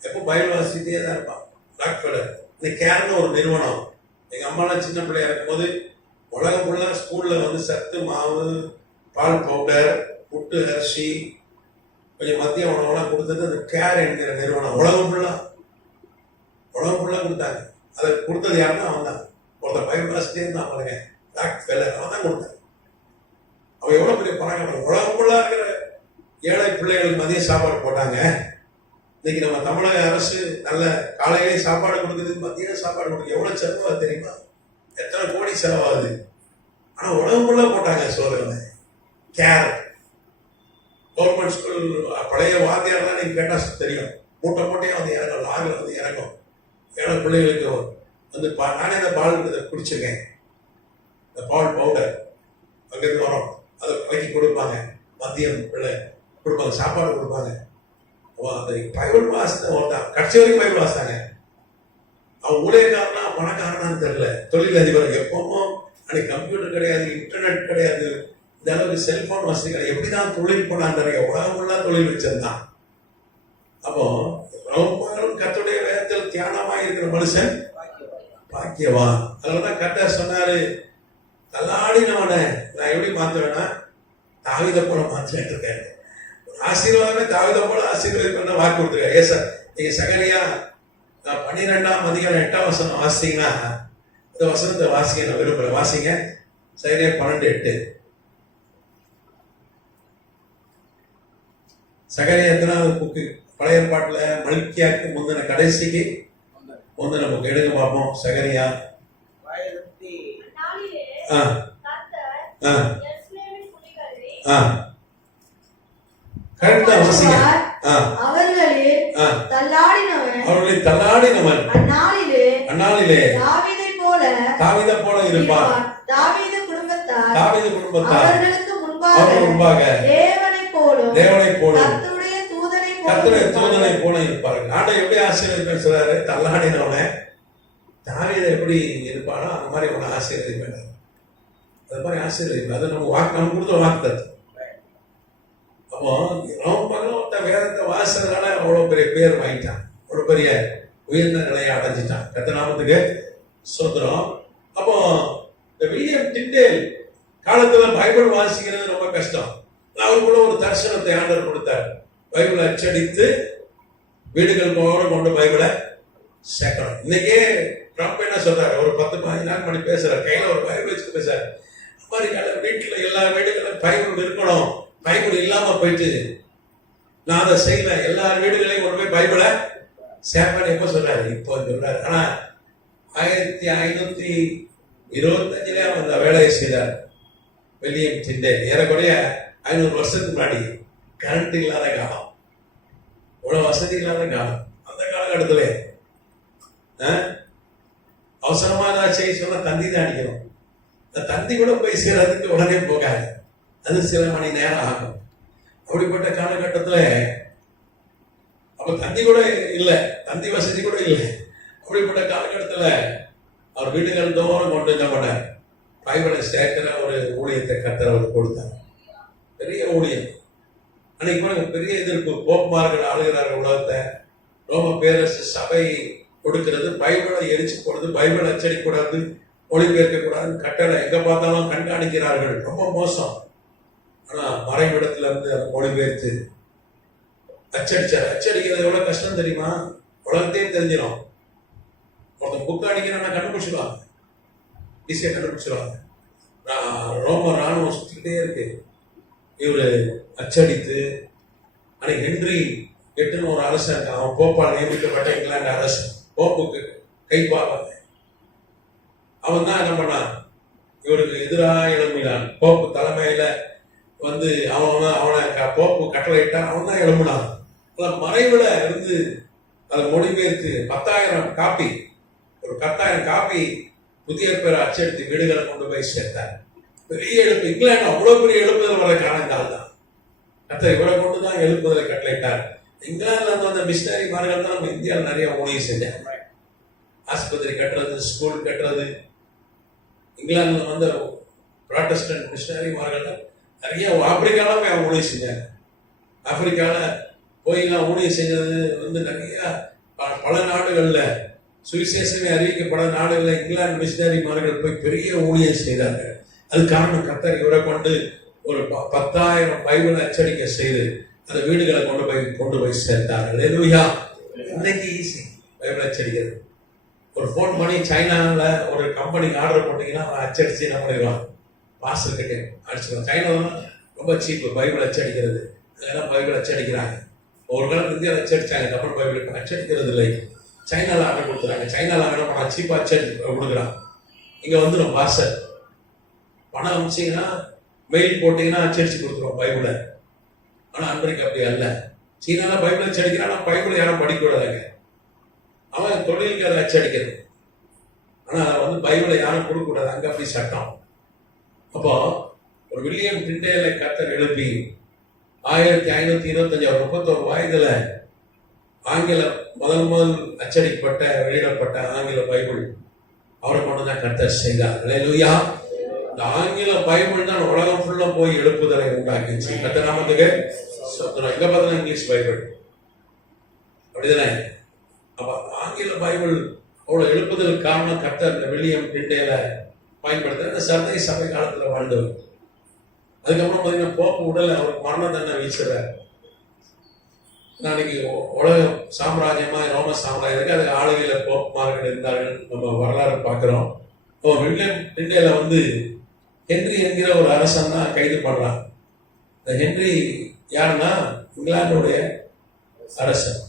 எப்போ பைபிள் வாசிட்டே தான் இருப்பான் ராக்ஃபெல்லர். இந்த கேர்னு ஒரு நிறுவனம், எங்க அம்மாலாம் சின்ன பிள்ளையா இருக்கும்போது உலகம் ஃபுல்லாக ஸ்கூல்ல வந்து சத்து மாவு, பால் பவுடர், புட்டு அரிசி, கொஞ்சம் மத்திய உணவுலாம் கொடுத்தது அந்த கேர் என்கிற நிறுவனம். உலகம் ஃபுல்லா கொடுத்தாங்க. அதை கொடுத்தது யாருன்னா அவன் தான். ஒருத்தர் பைபிள் வாசிட்டே இருந்தான் பாருங்க, ராக்ஃபெல்லர், அவன் தான் கொடுத்தாங்க. அவன் எவ்வளவு பெரிய பணக்காரன். உலகம் ஃபுல்லா இருக்கிற ஏழை பிள்ளைகளுக்கு மதிய சாப்பாடு போட்டாங்க. இன்னைக்கு நம்ம தமிழக அரசு நல்ல காலையிலே சாப்பாடு கொடுக்குது, மதியம் சாப்பாடு கொடுக்குது. எவ்வளவு செலவாகுது தெரியுமா? எத்தனை கோடி செலவாகுது. ஆனா உலகம் ஃபுல்லா போட்டாங்க சோதனை. கேர் கவர்மெண்ட் ஸ்கூல் பழைய வாத்தியார் தான் நீங்க கேட்டா தெரியும். மூட்டை மூட்டையா வந்து இறங்கும், லாரில் வந்து இறங்கும். ஏழை பிள்ளைகளுக்கு வந்து நானே இந்த பால் குடிச்சிருக்கேன். இந்த பால் பவுடர் அங்கிருந்து வரும், அதை கலக்கி கொடுப்பாங்க. மதியம் பிள்ளை கொடுப்பாங்க, சாப்பாடு கொடுப்பாங்க. அந்த பைபிள் வாசனை ஒருத்தான் கடைசி வரைக்கும் பைபிள் வாசித்தாங்க. அவன் ஊழியக்காரனா பணக்காரனான்னு தெரியல, தொழிலதிபர். எப்பவும் அன்னைக்கு கம்ப்யூட்டர் கிடையாது, இன்டர்நெட் கிடையாது, இந்த அளவுக்கு செல்போன் வசதி கிடையாது. எப்படிதான் தொழில் பண்ணான்ற உலகம் ஃபுல்லா தொழில் வச்சிருந்தான். அப்போ ரொம்ப கர்த்தருடைய வேதத்தில் தியானமா இருக்கிற மனுஷன் பாக்கியவான். அதனாலதான் கர்த்தர் சொன்னாரு, தள்ளாடினவனை நான் எப்படி மாத்துவேன்னா தாவீதை போல மாத்திட்டு இருக்கேன். ஆசீர்வாதமே தாவீதை போல ஆசீர்வாதம் வாக்கு கொடுத்துருக்காரு. ஏசா நீங்க சகரியா 12ஆம் அதிகாரம் 8ஆம் வசனம் வாசிங்கன்னா, இந்த வசனத்தை வாசிக்க நான் விரும்புறேன். வாசிங்க சகரியா 12:8. சகரியா எத்தனாவது புக்கு? பழைய ஏற்பாட்டுல மல்கியாக்கு முந்தின கடைசிக்கு முந்தின புக்கு எடுக்க பார்ப்போம். சகரியா கரெக்டா வாசிங்க. அவர்களில் தள்ளாடினவன் அந்நாளிலே தாவீதை போல இருப்பார். தாவீது குடும்பத்தார் அவர்களுக்கு முன்பாக தேவனை போலும் கர்த்தருடைய தூதனை போல இருப்பார்கள். ஆண்டவர் எப்படி ஆசீர்வதிப்பேன் சொல்றாரு? தள்ளாடினவனை தாவீதை எப்படி இருப்பானோ அந்த மாதிரி உன ஆசீர்வதிப்பேன். அது மாதிரி ஆசீர்வதிப்பேன். அது நம்ம கொடுத்த வாக்கு. அப்போ ரொம்ப வேதத்தை வாசனால அவ்வளவு பெரிய பேர் வாங்கிட்டான், அவ்வளவு பெரிய உயர்ந்த நிலையை அடைஞ்சிட்டான். கர்த்தர் நாமத்துக்கு ஸ்தோத்திரம். அப்போ இந்த வில்லியம் டிண்டேல் காலத்துல பைபிள் வாசிக்கிறது ரொம்ப கஷ்டம். அவருக்குள்ள ஒரு தரிசனத்தை ஆண்டவர் கொடுத்தார். பைபிளை அச்சடித்து வீடுகள் கொண்டு பைபிளை சேர்க்கணும். இன்னைக்கே ட்ரம்ப் என்ன சொல்றாரு? ஒரு 10-15 நாள் மணி பேசுறாரு, கையில ஒரு பைபிள் வச்சுட்டு பேசுறாரு. அமெரிக்கால வீட்டுல எல்லா வீடுகளும் பைபிள் இருக்கணும், பைபிள் இல்லாம போயிட்டு நான் அதை செய்வேன், எல்லா வீடுகளையும் கொண்டு போய் பைபிளை சேர்ப்பேன் எப்ப சொல்றாரு? இப்போ சொல்றாரு. ஆனா 1525 அந்த வேலையை செய்தார் வில்லியம் டிண்டேல். ஏறக்குறைய 500 வருஷத்துக்கு முன்னாடி. கரண்ட் இல்லாத காலம், இவ்வளவு வசதி இல்லாத காலம். அந்த காலகட்டத்துல அவசரமா ஏதாவது செய்ய சொன்னா தந்தி தான் அடிக்கணும். அந்த தந்தி கூட போய் சேர்றதுக்கு உடனே போகாது, அது சில மணி நேரம் ஆகும். அப்படிப்பட்ட காலகட்டத்துல அப்ப தந்தி கூட இல்லை, தந்தி வசதி கூட இல்லை. அப்படிப்பட்ட காலகட்டத்துல அவர் வீடுகள் தோறும் கொண்டு என்ன பண்ணார்? பைபிளை சேர்க்கிற ஒரு ஊழியத்தை கர்த்தர் அவருக்கு கொடுத்தார். பெரிய ஊழியம். அன்னைக்கு கூட பெரிய எதிர்ப்பு. போப்மார்கள் ஆளுகிறார்கள் உலகத்தை. ரோம பேரரசு சபை கொடுக்கிறது, பைபிளை எரிச்சு போடுறது, பைபிள் அச்சடிக்கூடாது, மொழிபெயர்க்க கூடாது கட்டளை. எங்க பார்த்தாலும் கண்காணிக்கிறார்கள். ரொம்ப மோசம். ஆனா மறைவிடத்துல இருந்து அதை மொழிபெயர்த்து அச்சடிச்சார். அச்சடிக்கிறது எவ்வளவு கஷ்டம் தெரியுமா? உலகத்தையும் தெரிஞ்சிடும். ஒருத்தன் புக் அடிக்கிறான்னா கண்டுபிடிச்சிடுவாங்க, ஈஸியா கண்டுபிடிச்சிடுவாங்க. ரோம ராணுவம் சுத்திக்கிட்டே இருக்கு. இவரு அச்சடித்து அன்னைக்கு ஹென்றி எட்டுன்னு ஒரு அரசன், அவன் போப்பால் நியமிக்கப்பட்ட இங்கிலாந்து அரசன், போப்புக்கு கைப்பாவாங்க. அவன் தான் என்ன பண்ணான்? இவருக்கு எதிராக எழும்பினான். போப்பு தலைமையில வந்து அவனை போப்பு கட்டளையிட்டான். அவன் தான் எழும்பினான். மறைவுல இருந்து அதை மொழிபெயர்த்து 10,000 காப்பி, ஒரு 10,000 காப்பி புதிய பேரை அச்சடித்து வீடுகளை கொண்டு போய் சேர்த்தார். பெரிய எழுப்பு. இங்கிலாந்து அவ்வளவு பெரிய எழுப்புதல் வர காரணத்தால் தான் கர்த்தர் இவரை கொண்டுதான் எழுப்புதலை கட்டளையிட்டார். இங்கிலாந்துல இருந்து வந்த மிஷினரிமார்கள் தான் நம்ம இந்தியாவில் நிறைய ஊழியம் செஞ்சாங்க. ஆஸ்பத்திரி கட்டுறது, ஸ்கூல் கட்டுறது. இங்கிலாந்துல வந்த புராட்டஸ்டன்ட் மிஷினரிமார்கள் நிறைய ஆப்பிரிக்கால போய் ஊழியம் செஞ்சாங்க. ஆப்பிரிக்கால போய்லாம் ஊழியம் செஞ்சது வந்து நிறைய பல நாடுகள்ல சுவிசேஷமே அறிவிக்கப்பட நாடுகள்ல இங்கிலாந்து மிஷினரிமார்கள் போய் பெரிய ஊழியம் செய்தார்கள். அது காரணம் கர்த்தர் இவரை கொண்டு ஒரு 10,000 பைபிள் அச்சடிக்க செய்து அந்த வீடுகளை கொண்டு போய் சேர்த்தார்கள். இன்னைக்கு ஈஸி பைபிள் அச்சடிக்கிறது. ஒரு ஃபோன் பண்ணி சைனாவில் ஒரு கம்பெனிக்கு ஆர்டர் போட்டீங்கன்னா அச்சடிச்சு என்ன பண்ணிடுவான்? பாஸ்டர் கிட்டே அடிச்சுக்கலாம். சைனாலாம் ரொம்ப சீப்பு பைபிள் அச்சடிக்கிறது, அதெல்லாம் பைபிள் அச்சடிக்கிறாங்க. ஒரு காலம் இந்தியாவில் அச்சடிச்சாங்க, அப்புறம் பைபிள் இப்போ அச்சடிக்கிறது இல்லை. சைனாவில் ஆர்டர் கொடுத்துறாங்க. சைனாவில் என்ன பண்ணா சீப்பாக அச்சடி கொடுக்குறான். இங்கே வந்துடும் பாஸ்டர், பணம் அமிச்சிங்கன்னா மெயில் போட்டிங்கன்னா அச்சடிச்சு கொடுத்துருவோம் பைபிளை. ஆனால் அன்றைக்கு அப்படி அல்ல. சீனாவில் பைபிள் அச்சடிக்கிறான், ஆனால் பைபிளை யாரும் படிக்க விடாதாங்க. அவன் தொழிலுக்கு அதை அச்சடிக்கிறது, ஆனால் அதை வந்து பைபிளை யாரும் கொடுக்கக்கூடாது, அங்கே அப்படி சட்டம். அப்போ ஒரு வில்லியம் டிண்டேலை கர்த்தர் எழுப்பி 1525 அவர் 31 வயதுல ஆங்கில முதல் அச்சடிக்கப்பட்ட வெளியிடப்பட்ட ஆங்கில பைபிள் அவரை கொண்டுதான் கர்த்தர் செய்தார். அல்லேலூயா. இந்த ஆங்கில பைபிள் தான் உலகம் ஃபுல்லா போய் எழுப்புதலை உண்டாக்கிச்சு. கர்த்தர் நாமத்துக்கு ஸ்தோத்திரம். எங்க பார்த்தா இங்கிலீஷ் பைபிள் அப்படிதானே. அப்ப ஆங்கில பைபிள் அவ்வளவு எழுப்புதலுக்கு காரணம் கர்த்தர் இந்த வில்லியம் டிண்டேல பயன்படுத்த சர்தை சபை காலத்துல வாழ்ந்தவர். அதுக்கப்புறம் பார்த்தீங்கன்னா போப்பு உடல் அவருக்கு மரண தண்டனை வீசுறார். நாளைக்கு உலக சாம்ராஜ்யமா ரோம சாம்ராஜ்யம் இருக்கு, அது ஆளுகையில போப்புமார்கள் இருந்தார்கள், நம்ம வரலாறு பார்க்கிறோம். வில்லியம் டிண்டேல வந்து ஹென்றி என்கிற ஒரு அரசன் தான் கைது பண்றான். இந்த ஹென்றி யாருன்னா இங்கிலாந்துடைய அரசன்.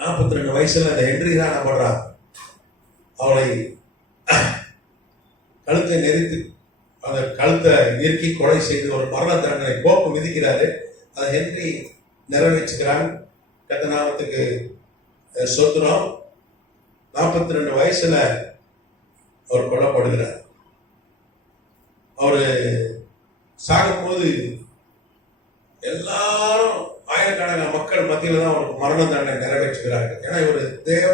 42 வயசுல இந்த ஹென்றி தான் என்ன பண்றான், அவளை கழுத்தை நெறித்து அந்த கழுத்தை இறுக்கி கொலை செய்து ஒரு மரண தண்டனை போப்பு விதிக்கிறாரு. அதை ஹென்றி நிறைவேற்றுகிறான். கர்த்தநாமத்துக்கு ஸ்தோத்திரம். 42 வயசுல அவர் கொல்லப்படுகிறார். அவரு சாகும்போது எல்லாரும் ஆயிரக்கணக்கான மக்கள் மத்தியில தான் அவருக்கு மரண தண்டனை நிறைவேற்றுகிறார்கள். ஏன்னா இவர் தேவ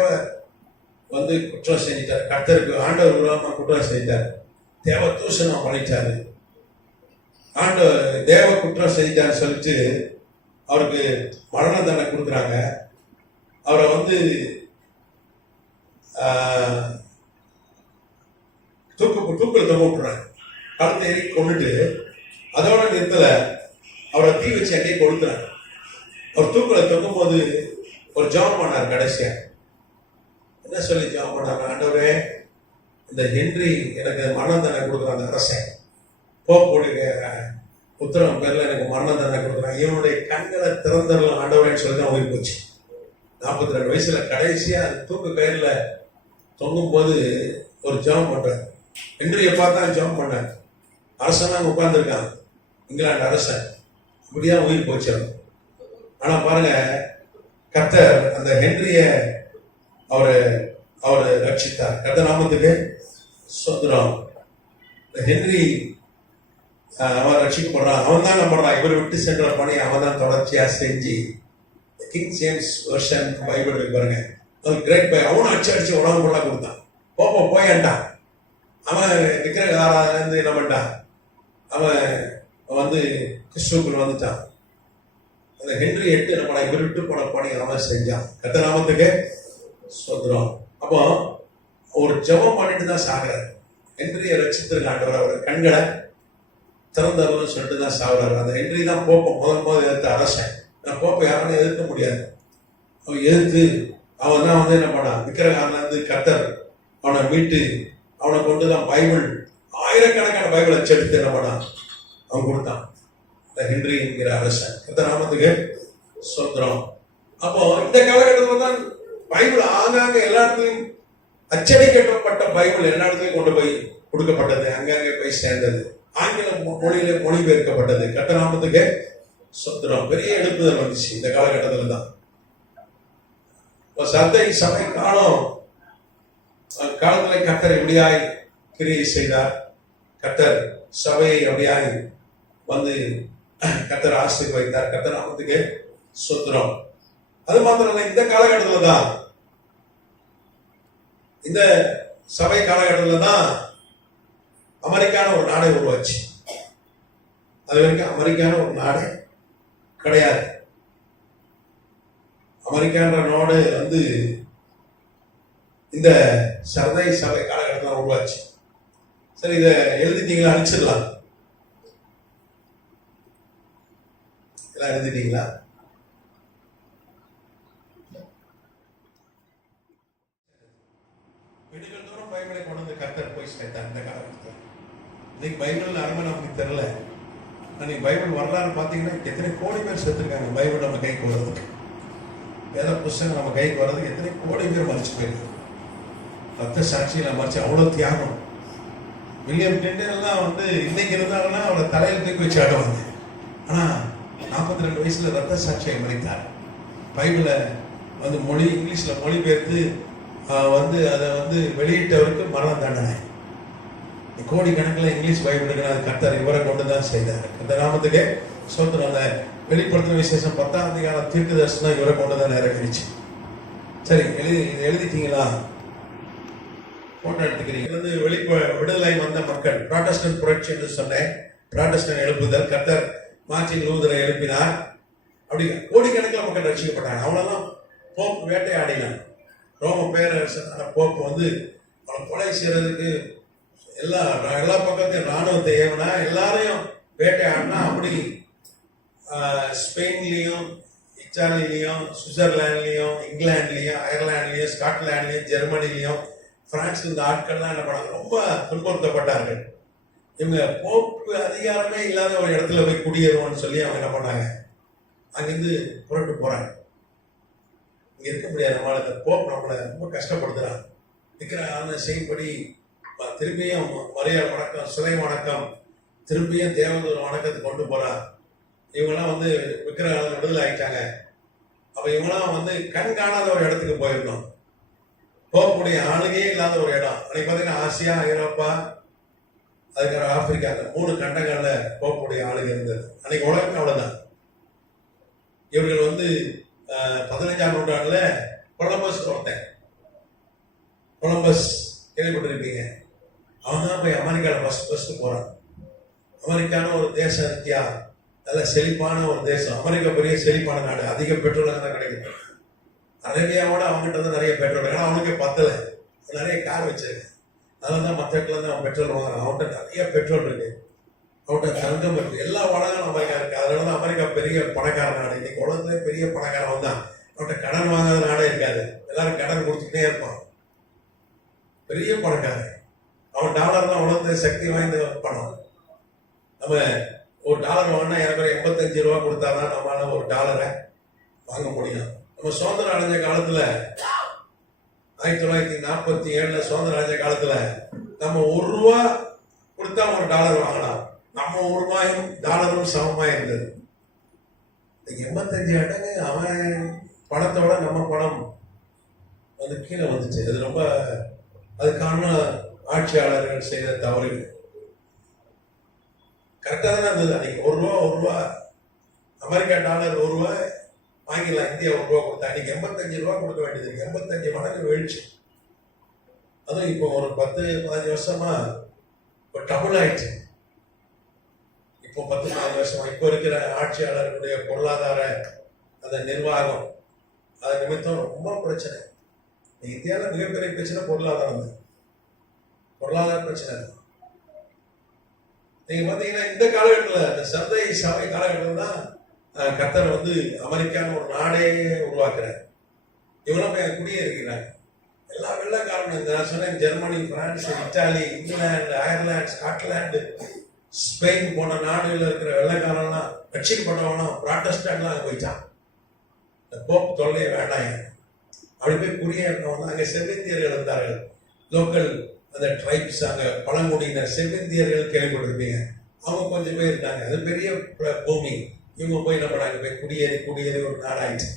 வந்து குற்றம் செஞ்சிட்டார், கர்த்தருக்கு ஆண்டவர் விரோதமா குற்றம் செஞ்சார், தேவ தூஷணம் பண்ணிட்டாரு. தேவ குற்றம் செஞ்சான்னு சொல்லிட்டு அவருக்கு மரண தண்டனை கொடுக்குறாங்க. அவரை வந்து தூக்கில் தொங்க விட்டுறாங்க. கழுத்தை ஏறி கொண்டுட்டு அதோட நிறுத்தல, அவரை தீ வச்சு அங்கேயே கொளுத்துறாங்க. அவர் தூக்கில் தொங்கும் போது ஒரு ஜெபம் பண்ணார். கடைசியா என்ன சொல்லி ஜெபம் பண்ணாங்க, ஆண்டவரே இந்த ஹென்றி எனக்கு மரண தண்டனை கொடுக்குற அந்த அரசன் போப்புடைய உத்தரவு பேர்ல எனக்கு மரண தண்டனை கொடுக்குறான், இவனுடைய கண்களை திறந்தரலாம் ஆண்டவரேன்னு சொல்லி தான் உயிர் போச்சு. 42 வயசுல கடைசியா தூக்கு கயிறுல தொங்கும் போது ஒரு ஜெபம் பண்றாரு. ஹென்றியை பார்த்தா ஜெபம் பண்ணார். அரசன் அங்க உட்கார்ந்துருக்கான், இங்கிலாந்து அரசன். அப்படியா உயிர் போச்சு அவன். ஆனா பாருங்க, கர்த்தர் அந்த ஹென்ரிய அவரை ரட்சித்தார். கர்த்தர் நாமத்துக்கு ஸ்தோத்திரம். ஹென்றி அவன் ரட்சிக்கப்படுறான். அவன் தான் நம்புறான். இவர் விட்டு சென்ற பணி அவன் தான் தொடர்ச்சியா செஞ்சு கிங் ஜேம்ஸ் வெர்ஷன் பைபிள் இருக்கு பாருங்க, அது கிரேட் பை. அவனும் அடிச்சு உலகம் ஃபுல்லா கொடுத்தான். போயான்ட்டான். அவன் விக்கிரகாரிலிருந்து என்ன பண்ணிட்டான், அவன் வந்து கிறிஸ்துவுக்குள் வந்துட்டான். அந்த ஹென்றி 8 என்ன பண்ண, இவர் விட்டு போன பணி அவன் செஞ்சான். கர்த்தர் நாமத்துக்கு ஸ்தோத்திரம். அப்போ ஒரு ஜெபம் பண்ணிட்டு தான் சாகுறாரு. ஹென்றியை ரட்சித்திருக்காண்டவர் அவர் கண்களை திறந்தவர்னு சொல்லிட்டு தான் சாகுறாரு. அந்த ஹென்றி தான் போப்பை முதல் எதிர்த்த அரசன். போப்பை யாராலும் எதிர்க்க முடியாது. அவன் எதிர்த்து அவன் தான் வந்து என்ன பண்ணான், விக்கிரகாரிலிருந்து கர்த்தர் அவனை மீட்டு அவனை கொண்டு தான் பைபிள் ஆயிரக்கணக்கான பைபிளை செலுத்து என்ன பண்ணான், அவன் கொடுத்தான். இந்த ஹென்றி என்கிற அரசன். கர்த்தர் நாமத்துக்கு ஸ்தோத்திரம். அப்போ இந்த காலகட்டத்தில் தான் பைபிள் ஆங்காங்க எல்லா இடத்துலையும் அச்சடிக்கப்பட்ட பைபிள் எல்லா இடத்துலையும் கொண்டு போய் கொடுக்கப்பட்டது, அங்கங்கே போய் சேர்ந்தது, ஆங்கில மொழியில மொழிபெயர்க்கப்பட்டது. கர்த்தர் நாமத்துக்கு ஸ்தோத்திரம். பெரிய எழுப்புதல் வந்துச்சு இந்த காலகட்டத்தில் தான். சர்தை சபை காலத்துல கர்த்தர் எப்படியாய் கிரியை செய்தார். கர்த்தர் சபையை எப்படியாய் வந்து கர்த்தர் ஆசீர்வதித்தார். கர்த்தர் நாமத்துக்கு ஸ்தோத்திரம். அது மாத்திரம் இல்லை, இந்த காலகட்டத்தில் தான், இந்த சபை காலகட்டத்தில் தான் அமெரிக்கான ஒரு நாடே உருவாச்சு. அது வரைக்கும் அமெரிக்கான ஒரு நாடே கிடையாது. அமெரிக்கான்ற நாடு வந்து இந்த சர்தை சபை காலகட்டத்தில் உருவாச்சு. சரி, இதை எழுதிட்டீங்களா? அழிச்சிடலாம். எல்லாம் எழுதிட்டீங்களா? வீடுகள் தோறும் பைபிளை கொண்டு வந்து கர்த்தர் போய் சேர்த்தார். இந்த காலகட்டத்தில் இன்னைக்கு பைபிள் அருமை நமக்கு தெரியல. அன்னைக்கு பைபிள் வரலாறு பார்த்தீங்கன்னா எத்தனை கோடி பேர் செத்துருக்காங்க பைபிள் நம்ம கைக்கு வர்றதுக்கு. வேத புஸ்தகம் நம்ம கைக்கு வர்றதுக்கு எத்தனை கோடி பேர் மறிச்சு போயிருக்கு. ரத்த சாட்சியில் மறிச்சு அவ்வளோ தியாகம். வில்லியம் டென்டன் எல்லாம் வந்து இன்னைக்கு இருந்தாங்கன்னா அவரை தலையில் தூக்கி வச்சு ஆடுவாங்க. ஆனால் 42 வயசுல ரத்த சாட்சியை மறித்தார். பைபிளை வந்து இங்கிலீஷில் மொழிபெயர்த்து வந்து அதை வந்து வெளியிட்டவருக்கு மரண தண்டனை. கோடிக்கணக்கில் இங்கிலீஷ் பைபிள் இருக்கு. அது கர்த்தர் இவரை கொண்டு தான் செய்தார். அந்த நாமத்துக்கு சோத்திரம். அந்த வெளிப்படுத்தின விசேஷம் 10ஆம் அதிகாரம் தீர்க்க தரிசனம் இவரை கொண்டு தான் நிறைவேறிச்சு. சரி, எழுதிட்டீங்களா? போட்டோ எடுத்துக்கிறீங்க. இது விடுதலை வந்த மக்கள், புராட்டஸ்டன்ட் புரட்சி என்று சொன்னேன். புராட்டஸ்டன்ட் எழுப்புதல், கர்த்தர் மார்ட்டின் லூதரை எழுப்பினார். அப்படி கோடிக்கணக்கில் மக்கள் ரட்சிக்கப்பட்டாங்க. அவனெல்லாம் போப் வேட்டையாடினான். ரோம பேரரசனான போப் வந்து அவனை கொலை செய்யறதுக்கு எல்லா பக்கத்தையும் ராணுவத்தை ஏவனா, எல்லாரையும் வேட்டையாடினா. அப்படி ஸ்பெயின்லையும், இத்தாலியிலையும், சுவிட்சர்லாண்ட்லையும், இங்கிலாந்துலையும், அயர்லாண்ட்லையும், ஸ்காட்லாண்ட்லையும், ஜெர்மனிலையும், பிரான்ஸ்ல இந்த ஆட்கள்லாம் என்ன பண்ணாங்க, ரொம்ப துன்புறுத்தப்பட்டார்கள். இவங்க போப்பு அதிகாரமே இல்லாத ஒரு இடத்துல போய் குடியேறுவோம்னு சொல்லி அவங்க என்ன பண்ணாங்க, அங்கிருந்து புரட்டு போறாங்க. இங்க இருக்க முடியாது, நம்மளால போப் நம்மளை ரொம்ப கஷ்டப்படுத்துறாங்க. இருக்கிற செய்யும்படி திரும்பியும் மரியாதை வணக்கம், சிலை வணக்கம், திரும்பியும் தேவதூர் வணக்கத்தை கொண்டு போறான். இவங்கெல்லாம் வந்து விக்கிரகால விடுதலை ஆயிட்டாங்க. அப்ப இவங்கெல்லாம் வந்து கண் காணாத ஒரு இடத்துக்கு போயிருந்தோம். போகக்கூடிய ஆளுகையே இல்லாத ஒரு இடம். அன்னைக்கு பார்த்தீங்கன்னா ஆசியா, ஐரோப்பா, அதுக்கப்புறம் ஆப்பிரிக்கா, 3 கண்டங்கள்ல போகக்கூடிய ஆளுகை இருந்தது. அன்னைக்கு உலகம் அவ்வளவுதான். இவர்கள் வந்து 15ஆம் நூற்றாண்டுல கொலம்பஸ் ஒருத்தன், கொலம்பஸ் கேள்விப்பட்டிருப்பீங்க. அவன் தான் போய் அமெரிக்காவில் ஃபர்ஸ்ட் போறான். அமெரிக்கான ஒரு தேச ரீதியா நல்ல செழிப்பான ஒரு தேசம். அமெரிக்கா பெரிய செழிப்பான நாடு, அதிக பெட்ரோல் தான் கிடைக்கும். அரேபியாவோட அவங்ககிட்ட வந்து நிறைய பெட்ரோல், ஏன்னா அவனுக்கு பத்தல, நிறைய கார் வச்சிருக்கேன். அதனால தான் மற்ற இடத்துல இருந்து அவன் பெட்ரோல் வாங்குறான். அவன்கிட்ட நிறைய பெட்ரோல் இருக்கு, அவன்கிட்ட தங்கம் இருக்கு, எல்லா வளங்களும் அமெரிக்கா இருக்கு. அதனால தான் அமெரிக்கா பெரிய பணக்கார நாடு. இன்னைக்கு உலகத்துல பெரிய பணக்காரன் தான். அவன்கிட்ட கடன் வாங்காத நாடே இருக்காது. எல்லாரும் கடன் கொடுத்துக்கிட்டே இருப்பான். பெரிய பணக்காரன் அவன். டாலர் தான் உலகத்துல சக்தி வாய்ந்த பணம். நம்ம ஒரு டாலர் வாங்கினா எனக்கு 85 ரூபா கொடுத்தாதான் நம்மளால ஒரு டாலரை வாங்க முடியும். நம்ம சுதந்திரம் அடைஞ்ச காலத்துல 1947 சுதந்திரம் அடைஞ்ச காலத்துல நம்ம 1 ரூபா கொடுத்தா ஒரு டாலர் வாங்கலாம். நம்ம 1 ரூபாயும் டாலரும் சமமா இருந்தது. 85 அடங்கு அவன் பணத்தோட நம்ம பணம் வந்து கீழே வந்துச்சு. அது ரொம்ப, அதுக்கான ஆட்சியாளர்கள் செய்த தவறு. கரெக்டா தானே இருந்தது. அன்னைக்கு 1 ரூபா அமெரிக்கா டாலர் 1 ரூபா வாங்கிடலாம். இந்தியா 1 ரூபா கொடுத்தா அன்னைக்கு 85 ரூபா கொடுக்க வேண்டியது. 85 மடங்கு வீழ்ச்சி. அதுவும் இப்போ ஒரு 10-15 வருஷமா இப்போ டபுள் ஆயிடுச்சு. இப்போ 10-15 வருஷமா இப்போ இருக்கிற ஆட்சியாளர்களுடைய பொருளாதார அந்த நிர்வாகம், அது நிமித்தம் ரொம்ப பிரச்சனை. இந்தியாவில் மிகப்பெரிய பிரச்சனை பொருளாதாரம் தான். பொருளாதார பிரச்சனை. நீங்க பாத்தீங்கன்னா இந்த காலகட்டத்தில், இந்த சந்தை சபை காலகட்டத்தில் தான் கர்த்தர் வந்து அமெரிக்கான்னு ஒரு நாடே உருவாக்குறாரு. இவெல்லாம் போய் குடியேறிக்கிறாங்க. எல்லா வெள்ளக்காரனும் நான் சொன்னேன், Germany, France, Italy, England, Ireland, Scotland, Spain போன்ற நாடுகளில் இருக்கிற வெள்ளக்காரன்லாம் ரட்சிக்கப்பட்டவனும் புராட்டஸ்டன்ட்லாம் அங்கே போயிட்டான். இந்த போப் தொல்லையே வேண்டாம். அப்படி போய் குடியேறினவங்க அங்கே செவ்விந்தியர்கள் இருந்தார்கள். லோக்கல் அந்த ட்ரைப்ஸ், அங்கே பழங்குடியினர் செவ்விந்தியர்கள் கேள்விப்பட்டிருப்பீங்க. அவங்க கொஞ்சம் பேர் இருந்தாங்க. அது பெரிய பூமி. இவங்க போய் என்ன பண்ணாங்க, போய் குடியேறி ஒரு நாடாயிடுச்சு.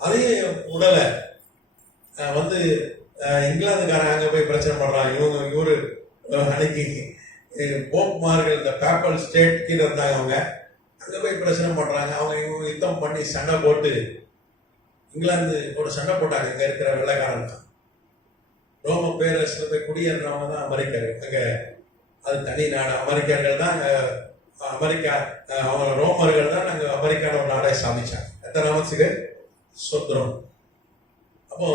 அதையும் உடலை வந்து இங்கிலாந்துக்காரன் அங்கே போய் பிரச்சனை பண்ணுறாங்க. இவரு அன்னைக்கு போப்மார்கள், இந்த பேப்பல் ஸ்டேட் கீழே இருந்தாங்க. அவங்க அங்கே போய் பிரச்சனை பண்ணுறாங்க. இவங்க யுத்தம் பண்ணி சண்டை போட்டு இங்கிலாந்து ஒரு சண்டை போட்டாங்க. இங்கே இருக்கிற வெள்ளைக்காரன் ரோம பேரரசில் போய் குடியேறினவங்க தான் அமெரிக்கர்கள். அங்கே அது தனி நாடு. அமெரிக்கர்கள் தான் அமெரிக்கா, அவங்க ரோமர்கள் தான் நாங்கள் அமெரிக்கான ஒரு நாடை சாதிச்சாங்க. எத்தனை நாமத்துக்கு சொத்துறோம். அப்போ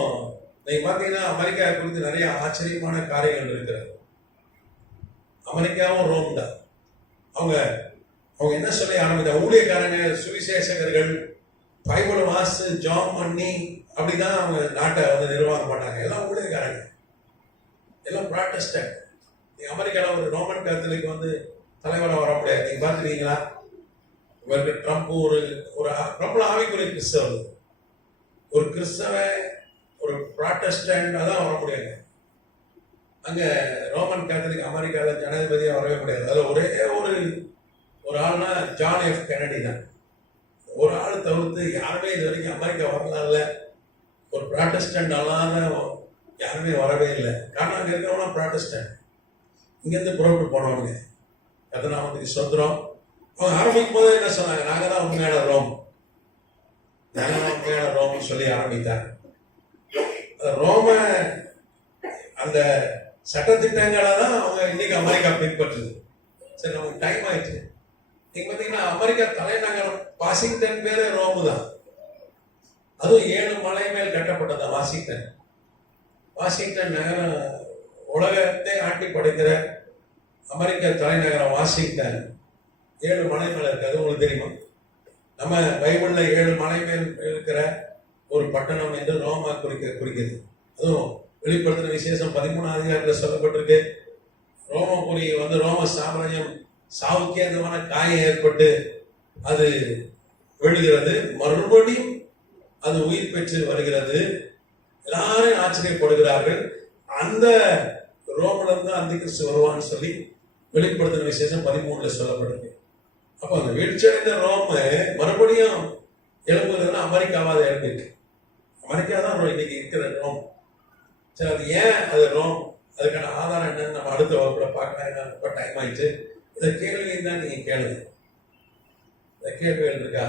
நீங்க பார்த்தீங்கன்னா அமெரிக்கா குறித்து நிறைய ஆச்சரியமான காரியங்கள் இருக்கிறது. அமெரிக்காவும் ரோம் தான். அவங்க என்ன சொல்லி ஆரம்பித்த ஊழியக்காரங்க, சுவிசேஷகர்கள், பைபிள் வாசு ஜாம் பண்ணி அப்படிதான் அவங்க நாட்டை வந்து நிர்வாகம் பண்ணாங்க. எல்லாம் ஊழியக்காரங்க, எல்லாம் புராட்டஸ்டன்ட். அமெரிக்காவில் ஒரு ரோமன் கேத்தலிக் வந்து தலைவராக வர முடியாது. நீங்க பார்த்துருக்கீங்களா? இவருக்கு ட்ரம்ப் ஒரு ஒரு ரொம்ப ஆவிக்குரிய கிறிஸ்தவர், ஒரு கிறிஸ்தவன் ஒரு ப்ராட்டஸ்டன்ட் தான் வர முடியாது. அங்க ரோமன் கேத்தலிக் அமெரிக்காவில் ஜனாதிபதியாக வரவே முடியாது. அதில் ஒரே ஒரு ஆள்னா ஜான் எஃப் கென்னடி தான். ஒரு ஆள் தவிர்த்து யாருமே இது வரைக்கும் அமெரிக்கா வரலாறுல ஒரு ப்ராட்டஸ்டன்ட் அல்லாத யாருமே வரவே இல்லை. காரணம் அங்கே இருக்கிறவங்க ப்ராட்டஸ்டன்ட், இங்கேருந்து புறப்பட்டு போனவங்க. கர்த்தநாமத்துக்கு ஸ்தோத்திரம். அவங்க ஆரம்பிக்கும் போது என்ன சொன்னாங்க? நாங்கள் தான் உண்மையான ரோம், நாங்கள் தான் உண்மையான ரோம்னு சொல்லி ஆரம்பித்தாங்க. ரோம அந்த சட்டத்திட்டங்களை தான் அவங்க இன்னைக்கு அமெரிக்கா பின்பற்றுது. சரி, நமக்கு டைம் ஆயிடுச்சு. நீங்க பார்த்தீங்கன்னா அமெரிக்கா தலைநகரம் வாஷிங்டன் பேரு ரோமு தான். அதுவும் 7 மலை மேல் கட்டப்பட்டதான் வாஷிங்டன். வாஷிங்டன் நகரம் உலகத்தை ஆட்டி படைக்கிற அமெரிக்க தலைநகரம் வாஷிங்டன் 7 மலை மேல இருக்கு. அது உங்களுக்கு தெரியுமா? நம்ம பைபிள்ல 7 மலை மேல் இருக்கிற ஒரு பட்டணம் என்று ரோமா குறிக்கிறது. அதுவும் வெளிப்படுத்தின விசேஷம் 13ஆம் அதிகாரத்தில் சொல்லப்பட்டிருக்கு. ரோமபுரி வந்து ரோம சாம்ராஜ்யம் சாவுக்கேந்தமான காயம் ஏற்பட்டு அது விழுகிறது, மறுபடியும் அது உயிர் பெற்று வருகிறது. எல்லாரும் ஆச்சரியப்படுகிறார்கள். அந்த ரோமில் இருந்து அந்த கிறிஸ்து வருவான்னு சொல்லி வெளிப்படுத்தின விசேஷம் 13ல சொல்லப்படுது. அப்போ அந்த வீழ்ச்சியடைந்த ரோம் மறுபடியும் எழுப்புகிறதுனா அமெரிக்காவாத எழுப்பிருக்கு. அமெரிக்கா தான் இன்னைக்கு இருக்கிற ரோம். சரி, அது ஏன் அது ரோம், அதுக்கான ஆதாரம் என்னன்னு நம்ம அடுத்த வகுப்புல பார்க்கலாம். ரொம்ப டைம் ஆயிடுச்சு. இந்த கேள்வியும் தான் நீங்க கேளுங்க. இந்த கேள்விகள் இருக்கா?